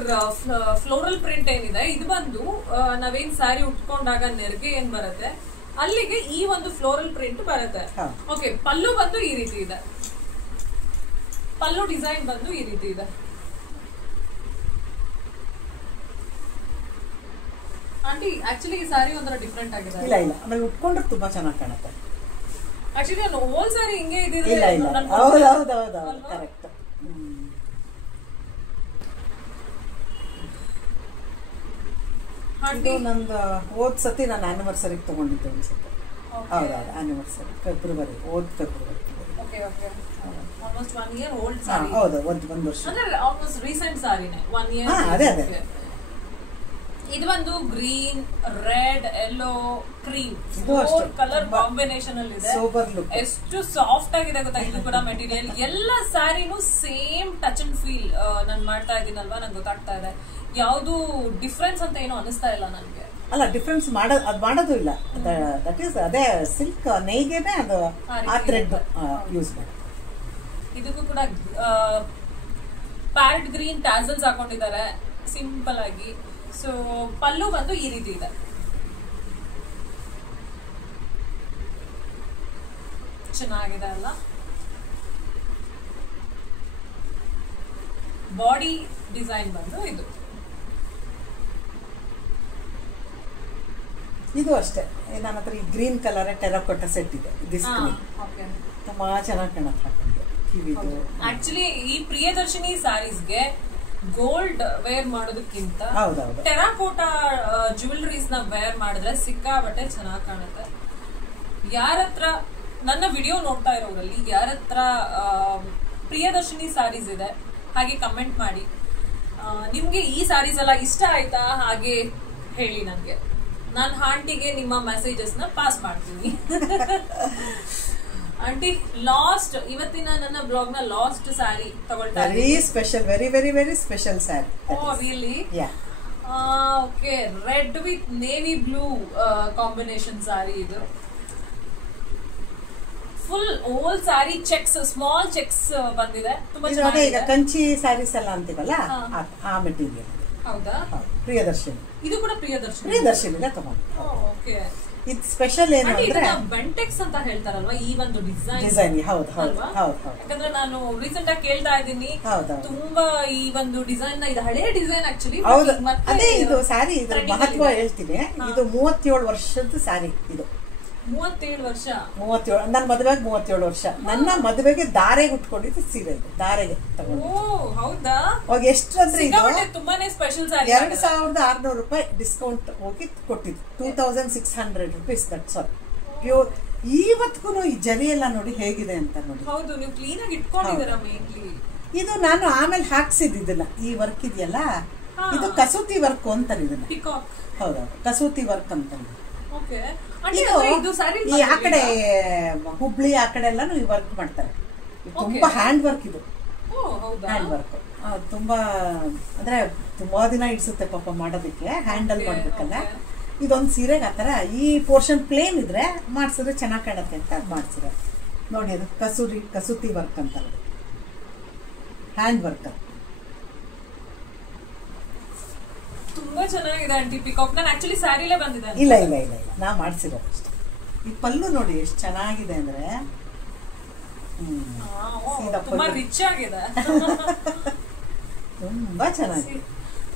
ಫ್ಲೋರಲ್ ಪ್ರಿಂಟ್ ಏನಿದೆ, ಇದು ಬಂದು ನಾವೇನ್ ಸ್ಯಾರಿ ಉಟ್ಕೊಂಡಾಗ ನೆರಿಗೆ ಏನ್ ಬರುತ್ತೆ ಅಲ್ಲಿಗೆ ಈ ಒಂದು ಫ್ಲೋರಲ್ ಪ್ರಿಂಟ್ ಬರುತ್ತೆ. ಓಕೆ, ಪಲ್ಲು ಬಂದು ಈ ರೀತಿ ಇದೆ, ಪಲ್ಲು ಡಿಸೈನ್ ಬಂದು ಈ ರೀತಿ ಇದೆ. ಆಂಟಿ ಆಕ್ಚುಲಿ ಈ ಸ್ಯಾರಿ ಒಂಥರ ಡಿಫ್ರೆಂಟ್ ಆಗಿದೆ. ಇಲ್ಲ ಇಲ್ಲ, ಆಮೇಲೆ ಉಟ್ಕೊಂಡ್ರೆ ತುಂಬಾ ಚೆನ್ನಾಗಿ ಕಾಣುತ್ತೆ. ಆಕ್ಚುಲಿ ನಾನು ಹೋಲ್ ಸ್ಯಾರಿ ಹಿಂಗೆ ಇದಿದೆ. ಇಲ್ಲ ಇಲ್ಲ, ಹೌದೌದೌದು, ಕರೆಕ್ಟ್. ಇದು ನಂದು ಹೋದ್ ಸತಿ ನಾನು ಆನಿವರ್ಸರಿಗೆ ತಗೊಂಡಿದ್ದೆ ಅನ್ಸುತ್ತೆ. ಹೌದೌದು, ಆನಿವರ್ಸರಿ ಫೆಬ್ರವರಿ, ಹೋದ್ ಫೆಬ್ರವರಿ. ಹೌದು, ಒಂದು ವರ್ಷ. ಆಲ್ಮೋಸ್ಟ್ ರೀಸೆಂಟ್ ಸಾರಿನೇ, 1 year. ಅದೇ ಅದೇ. ಇದು ಒಂದು green, red, yellow, cream colour combination ಅಲ್ಲಿ ಇದೆ. ಎಷ್ಟು ಸಾಫ್ಟ್ ಆಗಿದೆ ಗೊತ್ತಾ ಇದು ಕೂಡ ಮೆಟೀರಿಯಲ್. ಎಲ್ಲ ಸ್ಯಾರಿನೂ ಸೇಮ್ ಟಚ್ ಅಂಡ್ ಫೀಲ್ ನಾನು ಮಾಡ್ತಾ ಇದ್ದೀನಲ್ವಾ, ನಂಗೆ ಗೊತ್ತಾಗ್ತಾ ಇದೆ. ಯಾವ್ದು ಡಿಫ್ರೆನ್ಸ್ ಅಂತ ಏನೋ ಅನಿಸ್ತಾ ಇಲ್ಲ ನನಗೆ. ಅಲ್ಲ, ಡಿಫ್ರೆನ್ಸ್ ಮಾಡೋದು ಇಲ್ಲ. ದಟ್ ಈಸ್ ಅದೇ ಸಿಲ್ಕ್ ನೇಯ್ಗೆನೆ ಅದು ಆ ಥ್ರೆಡ್ ಯೂಸ್ ಮಾಡಿ. ಇದಕ್ಕೂ ಕೂಡ ಪ್ಯಾರೆಟ್ ಗ್ರೀನ್ ಟ್ಯಾಸಲ್ಸ್ ಹಾಕೊಂಡಿದ್ದಾರೆ ಸಿಂಪಲ್ ಆಗಿ. ಸೊ ಪಲ್ಲು ಬಂದು ಈ ರೀತಿ ಇದೆ. ಚೆನ್ನಾಗಿದೆ ಅಲ್ಲ. ಬಾಡಿ ಡಿಸೈನ್ ಬಂದು ಇದು. ಇದು ಅಷ್ಟೇ, ನನ್ನ ಹತ್ರ ಈ ಗ್ರೀನ್ ಕಲರ್ ಟೆರಾಕೋಟಾ ಸೆಟ್ ಇದೆ. ತುಂಬಾ ಚೆನ್ನಾಗಿ ಕಾಣುತ್ತೆ. ಆಕ್ಚುಲಿ ಈ ಪ್ರಿಯದರ್ಶಿನಿ ಸ್ಯಾರೀಸ್ಗೆ ಗೋಲ್ಡ್ ವೇರ್ ಮಾಡೋದಕ್ಕಿಂತ ಟೆರಾಕೋಟಾ ಜ್ಯುವೆಲರೀಸ್ ನ ವೇರ್ ಮಾಡಿದ್ರೆ ಸಿಕ್ಕಾಬಟ್ಟೆ ಚೆನ್ನಾಗಿ ಕಾಣುತ್ತೆ. ಯಾರತ್ರ ನನ್ನ ವಿಡಿಯೋ ನೋಡ್ತಾ ಇರೋರಲ್ಲಿ ಯಾರತ್ರ ಪ್ರಿಯದರ್ಶಿನಿ ಸ್ಯಾರೀಸ್ ಇದೆ ಹಾಗೆ ಕಮೆಂಟ್ ಮಾಡಿ. ನಿಮ್ಗೆ ಈ ಸ್ಯಾರೀಸ್ ಎಲ್ಲ ಇಷ್ಟ ಆಯ್ತಾ ಹಾಗೆ ಹೇಳಿ ನನಗೆ. ನಾನು ಆಂಟಿಗೆ ನಿಮ್ಮ ಮೆಸೇಜಸ್ ನ ಪಾಸ್ ಮಾಡ್ತೀನಿ. ಆಂಟಿ, ಲಾಸ್ಟ್ ಇವತ್ತಿನ ನನ್ನ ಬ್ಲಾಗ್ ನ ಲಾಸ್ಟ್ ಸ್ಯಾರಿ ತಗೊಳ್ತಾ ಇದ್ದೀನಿ. Very special, very very very special sari. Oh really? Okay, red with navy blue combination sari ಇದು. ಫುಲ್ ಓಲ್ ಸ್ಯಾರಿ ಚೆಕ್ಸ್, ಸ್ಮಾಲ್ ಚೆಕ್ಸ್ ಬಂದಿದೆ. ತುಂಬಾ ಚೆನ್ನಾಗಿದೆ. ಈಗ ಕಂಚಿ ಸ್ಯಾರೀಸ್ ಎಲ್ಲ ಅಂತೀವಲ್ಲ ಆ ಮೆಟೀರಿಯಲ್. ಹೌದಾ? ಪ್ರಿಯದರ್ಶಿನಿ. ಇದು ಕೂಡ ಪ್ರಿಯದರ್ಶಿನಿ ತಗೊಂಡು. ಓಕೆ, ಇದು ಸ್ಪೆಷಲ್ ಏನು ಅಂದ್ರೆ ಬೆಂಟೆಕ್ಸ್ ಅಂತ ಹೇಳ್ತಾರಲ್ವಾ ಈ ಒಂದು ಡಿಸೈನ್. ಹೌದು ಹೌದು ಹೌದು. ಯಾಕಂದ್ರೆ ನಾನು ರೀಸೆಂಟ್ ಆಗಿ ಕೇಳ್ತಾ ಇದ್ದೀನಿ ತುಂಬಾ ಈ ಒಂದು ಡಿಸೈನ್ ನ. ಇದು ಹಳೆ ಡಿಸೈನ್ ಆಕ್ಚುಲಿ. ಹೌದು, ಅದೇ ಇದು ಸ್ಯಾರಿ. ಇದ್ರ ಮಹತ್ವ ಹೇಳ್ತೀನಿ. ಇದು 37 ವರ್ಷದ ಸ್ಯಾರಿ. ಇದು 37 ವರ್ಷ. 37. ನನ್ನ ಮದುವೆಗೆ 37 ವರ್ಷ. ನನ್ನ ಮದುವೆಗೆ ದಾರೆಗೆ ಉಟ್ಕೊಂಡಿದ್ದು ಸೀರೆ. ಇದು ದಾರೆಗೆ ತಗೊಂಡು. ಹೌದಾ? ಅವಾಗ ಎಷ್ಟು ಅಂದ್ರೆ ಇದು ತುಂಬಾನೇ ಸ್ಪೆಷಲ್ ಸ್ಯಾರಿ. 2600 ರೂಪಾಯಿ ಡಿಸ್ಕೌಂಟ್ ಹೋಗಿ ಕೊಟ್ಟಿದ್ದು. 2600 rupees. That's all. ಪ್ಯೂರ್. ಇವತ್ತಿಗೂ ಈ ಜರಿ ಎಲ್ಲ ನೋಡಿ ಹೇಗಿದೆ ಅಂತ ನೋಡಿ. ಹೌದು, ನೀವು ಕ್ಲೀನ್ ಆಗಿ ಇಟ್ಕೊಂಡಿದ್ದೀರಾ ಮೇನ್ಲಿ. ಇದು ನಾನು ಆಮೇಲೆ ಹಾಕ್ಸಿದ್ದಿದ್ದಲ್ಲ. ಈ ವರ್ಕ್ ಇದೆಯಲ್ಲ, ಇದು ಕಸೂತಿ ವರ್ಕ್ ಅಂತಾರೆ ಇದನ್ನ. ಹೌದೌದು, ಕಸೂತಿ ವರ್ಕ್ ಅಂತ. ಈ ಆ ಕಡೆ ಹುಬ್ಳಿ ಆ ಕಡೆ ಎಲ್ಲ ಈ ವರ್ಕ್ ಮಾಡ್ತಾರೆ. ತುಂಬಾ ಹ್ಯಾಂಡ್ ವರ್ಕ್ ಇದು. ಹ್ಯಾಂಡ್ ವರ್ಕ್ ತುಂಬಾ ಅಂದ್ರೆ ತುಂಬಾ ದಿನ ಇಡ್ಸುತ್ತೆ ಪಾಪ ಮಾಡೋದಕ್ಕೆ. ಹ್ಯಾಂಡಲ್ ಮಾಡ್ಬೇಕಲ್ಲ. ಇದೊಂದು ಸೀರೆಗೆ ಆತರ ಈ ಪೋರ್ಷನ್ ಪ್ಲೇನ್ ಇದ್ರೆ ಮಾಡ್ಸಿದ್ರೆ ಚೆನ್ನಾಗಿ ಕಾಣುತ್ತೆ ಅಂತ ಅದು ಮಾಡ್ಸಿದ್ರೆ ನೋಡಿ. ಅದು ಕಸೂತಿ ವರ್ಕ್ ಅಂತ, ಹ್ಯಾಂಡ್ ವರ್ಕ್. ತುಂಬಾ ಚೆನ್ನಾಗಿದೆ ಆಂಟಿ ಪಿಕಾಕ್. ನಾನು ಆಕ್ಚುಲಿ ಸ್ಯಾರಿಲೇ ಬಂದಿದೆ. ಇಲ್ಲ ಇಲ್ಲ ಇಲ್ಲ ಇಲ್ಲ, ನಾ ಮಾಡ್ಸಿರೋದು ಅಷ್ಟೇ. ಈ ಪಲ್ಲು ನೋಡಿ ಎಷ್ಟು ಚೆನ್ನಾಗಿದೆ ಅಂದ್ರೆ ತುಂಬಾ ರಿಚ್ ಆಗಿದೆ. ತುಂಬಾ ಚೆನ್ನಾಗಿದೆ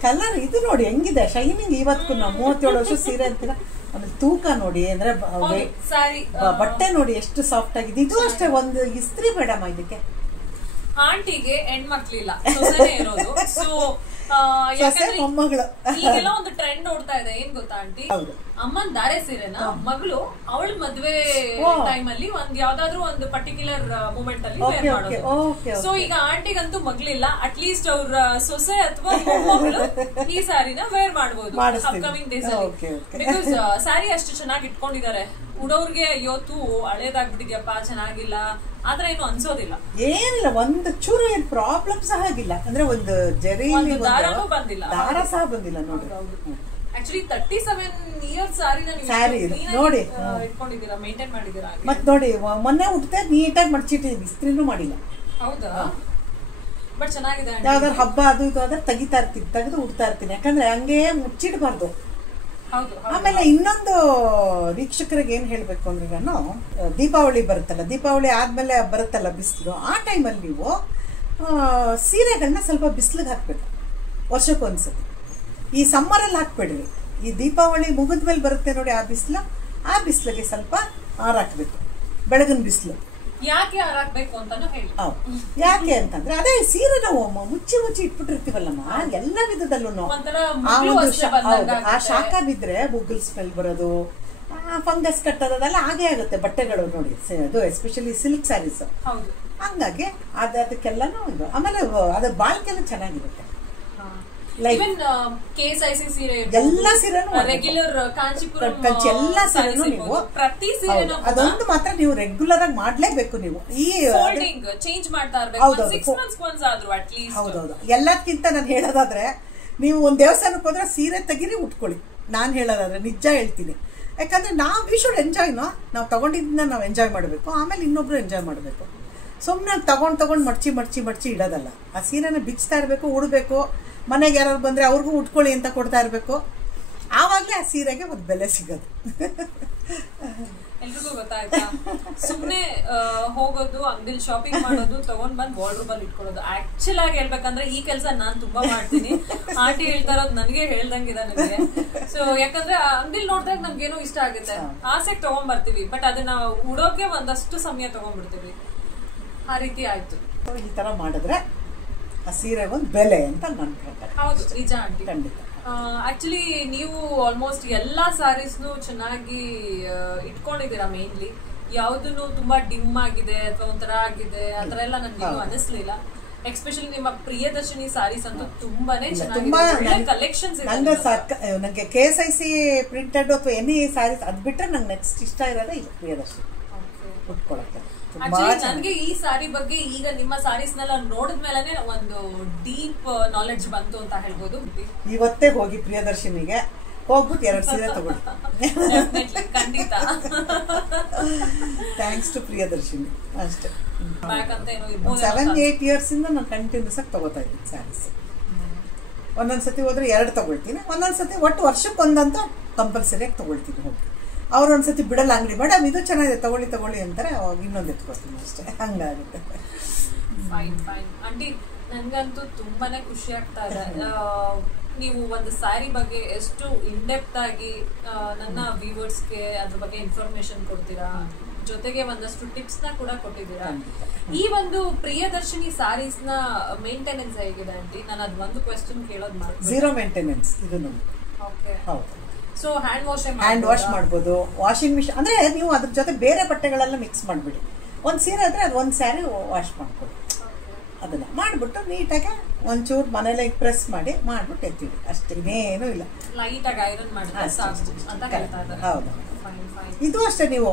ಕಲರ್. ಇದು ನೋಡಿ ಹೆಂಗಿದೆ ಶೈನಿಂಗ್. ಇವತ್ತು ನಾವು 37 ವರ್ಷ ಸೀರೆ ಅಂತೀರ. ಆಮೇಲೆ ತೂಕ ನೋಡಿ ಅಂದ್ರೆ ಬಟ್ಟೆ ನೋಡಿ ಎಷ್ಟು ಸಾಫ್ಟ್ ಆಗಿದೆ. ಇದು ಅಷ್ಟೇ, ಒಂದು ಇಸ್ತ್ರಿ ಬೇಡಮ್ಮ ಇದಕ್ಕೆ. ಆಂಟಿಗೆ ಹೆಣ್ಮಕ್ಳಿಲ್ಲ, ಇರೋದು. ಸೊ ಮೊಮ್ಮಗಳು ಈಗೆಲ್ಲ ಒಂದು ಟ್ರೆಂಡ್ ನೋಡ್ತಾ ಇದೆ, ಏನ್ ಗೊತ್ತಾ ಆಂಟಿ, ಅಮ್ಮನ್ ದಾರೆ ಸೀರೆನ ಮಗಳು ಅವಳ ಮದ್ವೆ ಟೈಮ್ ಅಲ್ಲಿ ಒಂದ್ ಯಾವ್ದಾದ್ರು ಒಂದು ಪರ್ಟಿಕ್ಯುಲರ್ ಮೂಮೆಂಟ್ ಅಲ್ಲಿ ವೇರ್ ಮಾಡೋದು. ಸೊ ಈಗ ಆಂಟಿಗಂತೂ ಮಗಳಿಲ್ಲ, ಅಟ್ಲೀಸ್ಟ್ ಅವ್ರ ಸೊಸೆ ಅಥವಾ ಮೊಮ್ಮಗಳು ಈ ಸ್ಯಾರಿನ ವೇರ್ ಮಾಡಬಹುದು ಅಪ್ಕಮಿಂಗ್ ಡೇಸ್ ಅಲ್ಲಿ. ಬಿಕಾಸ್ ಸ್ಯಾರಿ ಅಷ್ಟು ಚೆನ್ನಾಗಿ ಇಟ್ಕೊಂಡಿದ್ದಾರೆ, ಉಡೋರ್ಗೆ ಇವತ್ತು ಹಳೇದಾಗ್ಬಿಟ್ಟಿದ್ಯಪ್ಪ ಚೆನ್ನಾಗಿಲ್ಲ ಆದ್ರೆ ಏನು ಅನ್ಸೋದಿಲ್ಲ, ಏನಿಲ್ಲ, ಒಂದು ಚೂರು ಏನ್ ಪ್ರಾಬ್ಲಮ್ ಸಹ ಆಗಿಲ್ಲ. ಅಂದ್ರೆ ಒಂದು ಜರಿ ದಾರನೂ ಬಂದಿಲ್ಲ, ದಾರ ಸಹ ಬಂದಿಲ್ಲ ನೋಡಿ. ಆಕ್ಚುಲಿ 37 ಇಯರ್ಸ್ ಸ್ಯಾರಿ ನೋಡಿ ಇಟ್ಕೊಂಡಿದ್ದೀರಾ, ಮೇಂಟೈನ್ ಮಾಡಿದ್ದೀರಾ. ಮತ್ ನೋಡಿ ಮೊನ್ನೆ ಉಡ್ತೆ ನೀಟಾಗಿ ಮಡ್ಚಿಟ್ಟಿದ್ದೀನಿ, ಇಸ್ತ್ರಿನೂ ಮಾಡಿಲ್ಲ. ಹೌದಾ, ಬಟ್ ಚೆನ್ನಾಗಿದೆ. ಯಾವ್ದಾದ್ರು ಹಬ್ಬ ಅದು ಇದು ಆದ್ರೆ ತೆಗಿತಾ ಇರ್ತೀನಿ, ತೆಗೆದು ಉಡ್ತಾ ಇರ್ತೀನಿ, ಯಾಕಂದ್ರೆ ಹಂಗೆ ಮುಚ್ಚಿಡ್ಬಾರ್ದು. ಆಮೇಲೆ ಇನ್ನೊಂದು ವೀಕ್ಷಕರಿಗೆ ಏನ್ ಹೇಳ್ಬೇಕು ಅಂದ್ರೆ, ನಾನು ದೀಪಾವಳಿ ಬರುತ್ತಲ್ಲ, ದೀಪಾವಳಿ ಆದ್ಮೇಲೆ ಬರುತ್ತಲ್ಲ ಬಿಸಿಲು, ಆ ಟೈಮಲ್ಲಿ ನೀವು ಸೀರೆಗಳನ್ನ ಸ್ವಲ್ಪ ಬಿಸಿಲಿಗೆ ಹಾಕ್ಬೇಕು ವರ್ಷಕ್ಕೊಂದ್ಸತಿ. ಈ ಸಮ್ಮರಲ್ಲಿ ಹಾಕ್ಬೇಡ್ರಿ, ಈ ದೀಪಾವಳಿ ಮುಗಿದ್ಮೇಲೆ ಬರುತ್ತೆ ನೋಡಿ ಆ ಬಿಸಿಲು, ಆ ಬಿಸಿಲಿಗೆ ಸ್ವಲ್ಪ ಹಾರಾಕ್ಬೇಕು, ಬೆಳಗಿನ ಬಿಸಿಲು. ಯಾಕೆ ಹಾರಾಕ್ಬೇಕು ಅಂತಾನು ಹೇಳಿ. ಯಾಕೆ ಅಂತಂದ್ರೆ ಅದೇ ಸೀರೆ ನಾವು ಮುಚ್ಚಿ ಇಟ್ಬಿಟ್ಟಿರ್ತೀವಲ್ಲಮ್ಮ, ಎಲ್ಲ ವಿಧದಲ್ಲೂ ಆ ಶಾಖ ಬಿದ್ರೆ ಬುಗ್ಗಲ್ ಸ್ಮೆಲ್ ಬರೋದು, ಫಂಗಸ್ ಕಟ್ಟೋದೆಲ್ಲ ಹಾಗೆ ಆಗುತ್ತೆ ಬಟ್ಟೆಗಳು ನೋಡಿ, ಅದು ಎಸ್ಪೆಷಲಿ ಸಿಲ್ಕ್ ಸ್ಯಾರೀಸ್. ಹಂಗಾಗಿ ಅದಕ್ಕೆಲ್ಲಾನು ಒಂದು, ಆಮೇಲೆ ಅದ್ರ ಬಾಳ್ಕೆಲ್ಲ ಚೆನ್ನಾಗಿರುತ್ತೆ. ಎಲ್ಲ ಸೀರೆನೂ ರೆಗ್ಯುಲರ್ ಕಾಂಚಿಪುರಂ ಎಲ್ಲ ಸೀರೆನೂ ನೀವು ಪ್ರತಿ ಸೀರೆನೂ ಅದೊಂದು ಮಾತ್ರ ನೀವು ರೆಗ್ಯುಲರ್ ಆಗಿ ಮಾಡ್ಲೇಬೇಕು. ನೀವು ಈ ಚೇಂಜ್ ಮಾಡ್ತಾ ಇರಬೇಕು. ಹೌದೌದು. ಎಲ್ಲದಕ್ಕಿಂತ ನಾನು ಹೇಳೋದಾದ್ರೆ, ನೀವು ಒಂದ್ ದೇವಸ್ಥಾನಕ್ಕೆ ಹೋದ್ರೆ ಸೀರೆ ತೆಗೀರಿ ಉಟ್ಕೊಳ್ಳಿ. ನಾನ್ ಹೇಳೋದಾದ್ರೆ ನಿಜ ಹೇಳ್ತೀನಿ, ಯಾಕಂದ್ರೆ ವಿ ಶುಡ್ ಎಂಜಾಯ್ನೋ, ನಾವು ತಗೊಂಡಿದ್ದನ್ನ ನಾವು ಎಂಜಾಯ್ ಮಾಡಬೇಕು, ಆಮೇಲೆ ಇನ್ನೊಬ್ರು ಎಂಜಾಯ್ ಮಾಡಬೇಕು. ಸುಮ್ಮನೆ ತಗೊಂಡ್ ಮಡ್ಚಿ ಇಡೋದಲ್ಲ. ಆ ಸೀರೆನ ಬಿಚ್ತಾ ಇರಬೇಕು, ಉಡ್ಬೇಕು. ಮನೆಗೆ ಯಾರು ಬಂದ್ರೆ ಅವ್ರಿಗೂ ಉಟ್ಕೊಳ್ಳಿ ಅಂತ ಕೊಡ್ತಾ ಇರ್ಬೇಕು, ಆವಾಗ್ಲೇ ಆ ಸೀರೆಗೆ ಒಂದು ಬೆಲೆ ಸಿಗೋದು. ಎಲ್ರಿಗೂ ಗೊತ್ತಾಯ್ತಾ? ಸುಮ್ನೆ ಹೋಗೋದು, ಅಂಗಡಿಲಿ ಶಾಪಿಂಗ್ ಮಾಡೋದು, ತಗೊಂಡ್ ಬಂದ್ ವಾರ್ಡ್ರೋಬ್ ಅಲ್ಲಿ ಇಟ್ಕೊಳ್ಳೋದು. ಆಕ್ಚುಲ್ ಆಗಿ ಹೇಳ್ಬೇಕಂದ್ರೆ ಈ ಕೆಲಸ ನಾನ್ ತುಂಬಾ ಮಾಡ್ತೀನಿ. ಆಂಟಿ ಹೇಳ್ತಾ ಇರೋದು ನನಗೆ ಹೇಳ್ದಂಗಿದೆ ನನಗೆ. ಸೊ ಯಾಕಂದ್ರೆ ಅಂಗಡಿಲಿ ನೋಡಿದಾಗ ನಮ್ಗೇನೋ ಇಷ್ಟ ಆಗುತ್ತೆ, ಆಸೆಗೆ ತಗೊಂಡ್ ಬರ್ತೀವಿ, ಬಟ್ ಅದನ್ನ ಉಡೋಕೆ ಒಂದಷ್ಟು ಸಮಯ ತಗೊಂಡ್ಬಿಡ್ತೀವಿ. ಆ ರೀತಿ ಆಯ್ತು. ಈ ತರ ಮಾಡಿದ್ರೆ ಆ ಸೀರೆ ಒಂದು ಬೆಲೆ ಅಂತ ನನ್ನ ಪ್ರಕಾರ. ಹೌದು, ನಿಜ ಆಂಟಿ, ಖಂಡಿತ. ಆಕ್ಚುಲಿ ನೀವು ಆಲ್ಮೋಸ್ಟ್ ಎಲ್ಲಾ ಸ್ಯಾರೀಸ್ನು ಚೆನ್ನಾಗಿ ಇಟ್ಕೊಂಡಿದ್ದೀರಾ. ಮೇನ್ಲಿ ಯಾವ್ದನ್ನು ತುಂಬಾ ಡಿಮ್ ಆಗಿದೆ ಅಥವಾ ಒಂಥರ ಆಗಿದೆ ಆತರ ಎಲ್ಲ ನನ್ಗೆ ಅನಿಸ್ಲಿಲ್ಲ. ಎಸ್ಪೆಷಲಿ ನಿಮ್ಮ ಪ್ರಿಯದರ್ಶಿನಿ ಸ್ಯಾರೀಸ್ ಅಂತೂ ತುಂಬಾನೇ ಚೆನ್ನಾಗಿದೆ, ಕಲೆಕ್ಷನ್ಸ್ ಇದೆ. ನಂಗೆ KSIC ಪ್ರಿಂಟೆಡ್ ಅಥವಾ ಎನಿ ಸ್ಯಾರೀಸ್ ಅದ್ ಬಿಟ್ರೆ ನಂಗೆ ನೆಕ್ಸ್ಟ್ ಇಷ್ಟ ಇರೋದೇ ಇದು ಪ್ರಿಯದರ್ಶಿನಿ ಉಟ್ಕೊಳಕ್ಕೆ. ನನ್ಗೆ ಈ ಸಾರಿ ಬಗ್ಗೆ ಈಗ ನಿಮ್ಮ ಸಾರೀಸ್ ನೆಲ್ಲ ನೋಡಿದ್ಮೇಲೆ ಒಂದು ಡೀಪ್ ನಾಲೆಡ್ಜ್ ಬಂತು ಅಂತ ಹೇಳ್ಬೋದು. ಇವತ್ತೇ ಹೋಗಿ ಪ್ರಿಯದರ್ಶಿನಿಗೆ ಹೋಗ್ಬಿಟ್ಟು 2 ಸೀರೆ ತಗೊಳ್ಳಿ. ಖಂಡಿತ. Thanks to Priyadarshini. ಅಷ್ಟೇ. 7-8 ಇಯರ್ಸ್ ಇಂದ ನಾನು ಕಂಟಿನ್ಯೂಸ್ ಆಗಿ ತಗೋತಾ ಇದ್ದೀನಿ ಸ್ಯಾರೀಸ್. ಒಂದೊಂದ್ಸತಿ ಹೋದ್ರೆ 2 ತಗೊಳ್ತೀನಿ, ಒಂದೊಂದ್ಸತಿ ಒಟ್ಟು ವರ್ಷಕ್ಕೊಂದಂತೂ ಕಂಪಲ್ಸರಿಯಾಗಿ ತಗೊಳ್ತೀನಿ. ಹೋಗಿ ಅವ್ರು ಒಂದ್ಸತಿ ಬಿಡಲ್ಲ ಅಂಗಡಿ, ಮೇಡಮ್ ಇದು ಚೆನ್ನಾಗಿದೆ ತಗೊಳ್ಳಿ ಅಂತಾರೆ, ಅವಾಗ ಇನ್ನೊಂದು ಎತ್ಕೊಳ್ತೀನಿ ಅಷ್ಟೇ. ಹಂಗಾಗುತ್ತೆ. ಫೈನ್ ಆಂಟಿ, ನನ್ಗಂತೂ ತುಂಬಾನೇ ಖುಷಿ ಆಗ್ತಾ ಇದೆ. ನೀವು ಒಂದು ಸ್ಯಾರಿ ಬಗ್ಗೆ ಎಷ್ಟು ಇನ್ಡೆಪ್ತ್ ಆಗಿ ನನ್ನ ವ್ಯೂವರ್ಸ್ಗೆ ಅದ್ರ ಬಗ್ಗೆ ಇನ್ಫಾರ್ಮೇಶನ್ ಕೊಡ್ತೀರಾ, ಜೊತೆಗೆ ಒಂದಷ್ಟು ಟಿಪ್ಸ್ ನ ಕೂಡ ಕೊಟ್ಟಿದ್ದೀರಾ. ಈ ಒಂದು ಪ್ರಿಯದರ್ಶಿನಿ ಸ್ಯಾರೀಸ್ ನ ಮೇಂಟೆನೆನ್ಸ್ ಹೇಗಿದೆ ಆಂಟಿ? ನಾನು ಅದ್ ಒಂದು ಕ್ವೆಶ್ಚನ್ ಕೇಳೋದು ಮಾಡ್ತೀನಿ. 0 ಮೇಂಟೆನೆನ್ಸ್ ಇದು. ಓಕೆ, ಹೌದು. ಸೊ ಹ್ಯಾಂಡ್ ವಾಶ್ ಮಾಡ್ಬೋದು, ವಾಷಿಂಗ್ ಮಿಷಿನ್. ಅಂದ್ರೆ ನೀವು ಅದ್ರ ಜೊತೆ ಬೇರೆ ಬಟ್ಟೆಗಳೆಲ್ಲ ಮಿಕ್ಸ್ ಮಾಡ್ಬಿಡಿ. ಒಂದ್ ಸೀರೆ ಆದ್ರೆ ಅದು ಒಂದ್ ಸ್ಯಾರಿ ವಾಶ್ ಮಾಡ್ಕೊಳ್ಳಿ. ಅದನ್ನ ಮಾಡ್ಬಿಟ್ಟು ನೀಟಾಗಿ ಒಂಚೂರು ಮನೇಲೆ ಪ್ರೆಸ್ ಮಾಡ್ಬಿಟ್ಟು ಎತ್ತಿಡಿ ಅಷ್ಟೇ, ಇನ್ನೇನು ಇಲ್ಲ. ಲೈಟ್ ಆಗಿ ಐರನ್ ಮಾಡಿದ್ರೆ ಸಾಕು ಅಂತ ಹೇಳ್ತಾ ಇದ್ದಾರೆ. ಹೌದು. ಇದು ಅಷ್ಟೇ, ನೀವು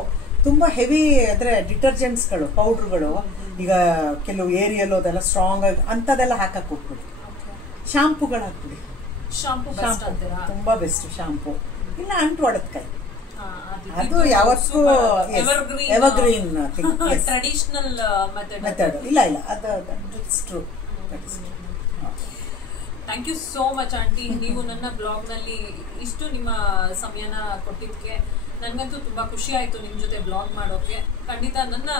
ತುಂಬಾ ಹೆವಿ ಅಂದ್ರೆ ಡಿಟರ್ಜೆಂಟ್ಸ್ಗಳು, ಪೌಡರ್ಗಳು, ಈಗ ಕೆಲವು ಏರಿಯಲ್ ಅದೆಲ್ಲ ಸ್ಟ್ರಾಂಗ್ ಆಗಿ ಅಂತದೆಲ್ಲ ಹಾಕಕ್ ಹೋಗ್ಬಿಡಿ. ಶಾಂಪೂಗಳು ಹಾಕ್ಬಿಡಿ. ಶಾಂಪೂ ತುಂಬಾ ಬೆಸ್ಟ್. ಶಾಂಪೂ ಇಲ್ಲ ಅಂಟು ಒಡದ್ಕಾಯಿ, ಅದು ಯಾವತ್ತೂ ಎವರ್ಗ್ರೀನ್ ಟ್ರೆಡಿಷನಲ್ ಮೆಥಡ್. ಇಲ್ಲ ಅದು true. Thank you so much aunty. ನೀವು ನನ್ನ ಬ್ಲಾಗ್ ನಲ್ಲಿ ಇಷ್ಟು ನಿಮ್ಮ ಸಮಯನ ಕೊಟ್ಟಿದ್ದಕ್ಕೆ ನನ್ಗಂತೂ ತುಂಬಾ ಖುಷಿ ಆಯ್ತು ನಿಮ್ ಜೊತೆ ಬ್ಲಾಗ್ ಮಾಡೋಕೆ. ಖಂಡಿತ ನನ್ನ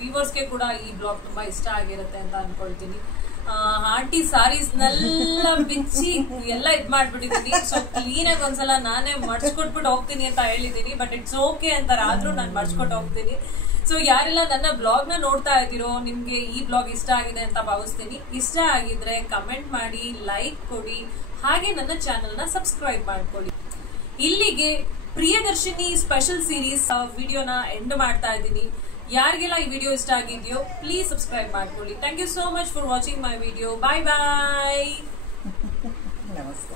ವ್ಯೂವರ್ಸ್ಗೆ ಕೂಡ ಈ ಬ್ಲಾಗ್ ತುಂಬಾ ಇಷ್ಟ ಆಗಿರುತ್ತೆ ಅಂತ ಅನ್ಕೊಳ್ತೀನಿ. ಆಂಟಿ ಸಾರೀಸ್ ನೆಲ್ಲ ಬಿಚ್ಚಿ ಎಲ್ಲ ಇದ್ ಮಾಡ್ಬಿಟ್ಟಿದೀನಿ. ಸೊ ಕ್ಲೀನ್ ಆಗಿ ಒಂದ್ಸಲ ನಾನೇ ಮಡ್ಸ್ಕೊಟ್ಬಿಟ್ಟು ಹೋಗ್ತೀನಿ ಅಂತ ಹೇಳಿದೀನಿ, ಬಟ್ ಇಟ್ಸ್ ಓಕೆ ಅಂತಾರೆ, ಆದ್ರೂ ನಾನು ಮಡ್ಸ್ಕೊಟ್ಟು ಹೋಗ್ತೀನಿ. ಸೊ ಯಾರೆಲ್ಲ ನನ್ನ ಬ್ಲಾಗ್ ನ ನೋಡ್ತಾ ಇದ್ದೀರೋ ನಿಮ್ಗೆ ಈ ಬ್ಲಾಗ್ ಇಷ್ಟ ಆಗಿದೆ ಅಂತ ಭಾವಿಸ್ತೀನಿ. ಇಷ್ಟ ಆಗಿದ್ರೆ ಕಮೆಂಟ್ ಮಾಡಿ, ಲೈಕ್ ಕೊಡಿ, ಹಾಗೆ ನನ್ನ ಚಾನೆಲ್ ನ ಸಬ್ಸ್ಕ್ರೈಬ್ ಮಾಡ್ಕೊಳ್ಳಿ. ಇಲ್ಲಿಗೆ ಪ್ರಿಯದರ್ಶಿನಿ ಸ್ಪೆಷಲ್ ಸೀರೀಸ್ ವಿಡಿಯೋನ ಎಂಡ್ ಮಾಡ್ತಾ ಇದ್ದೀನಿ. ಯಾರಿಗೆಲ್ಲ ಈ ವಿಡಿಯೋ ಇಷ್ಟ ಆಗಿದೆಯೋ ಪ್ಲೀಸ್ ಸಬ್ಸ್ಕ್ರೈಬ್ ಮಾಡ್ಕೊಳ್ಳಿ. Thank you so much for watching my video. Bye bye. ನಮಸ್ತೆ.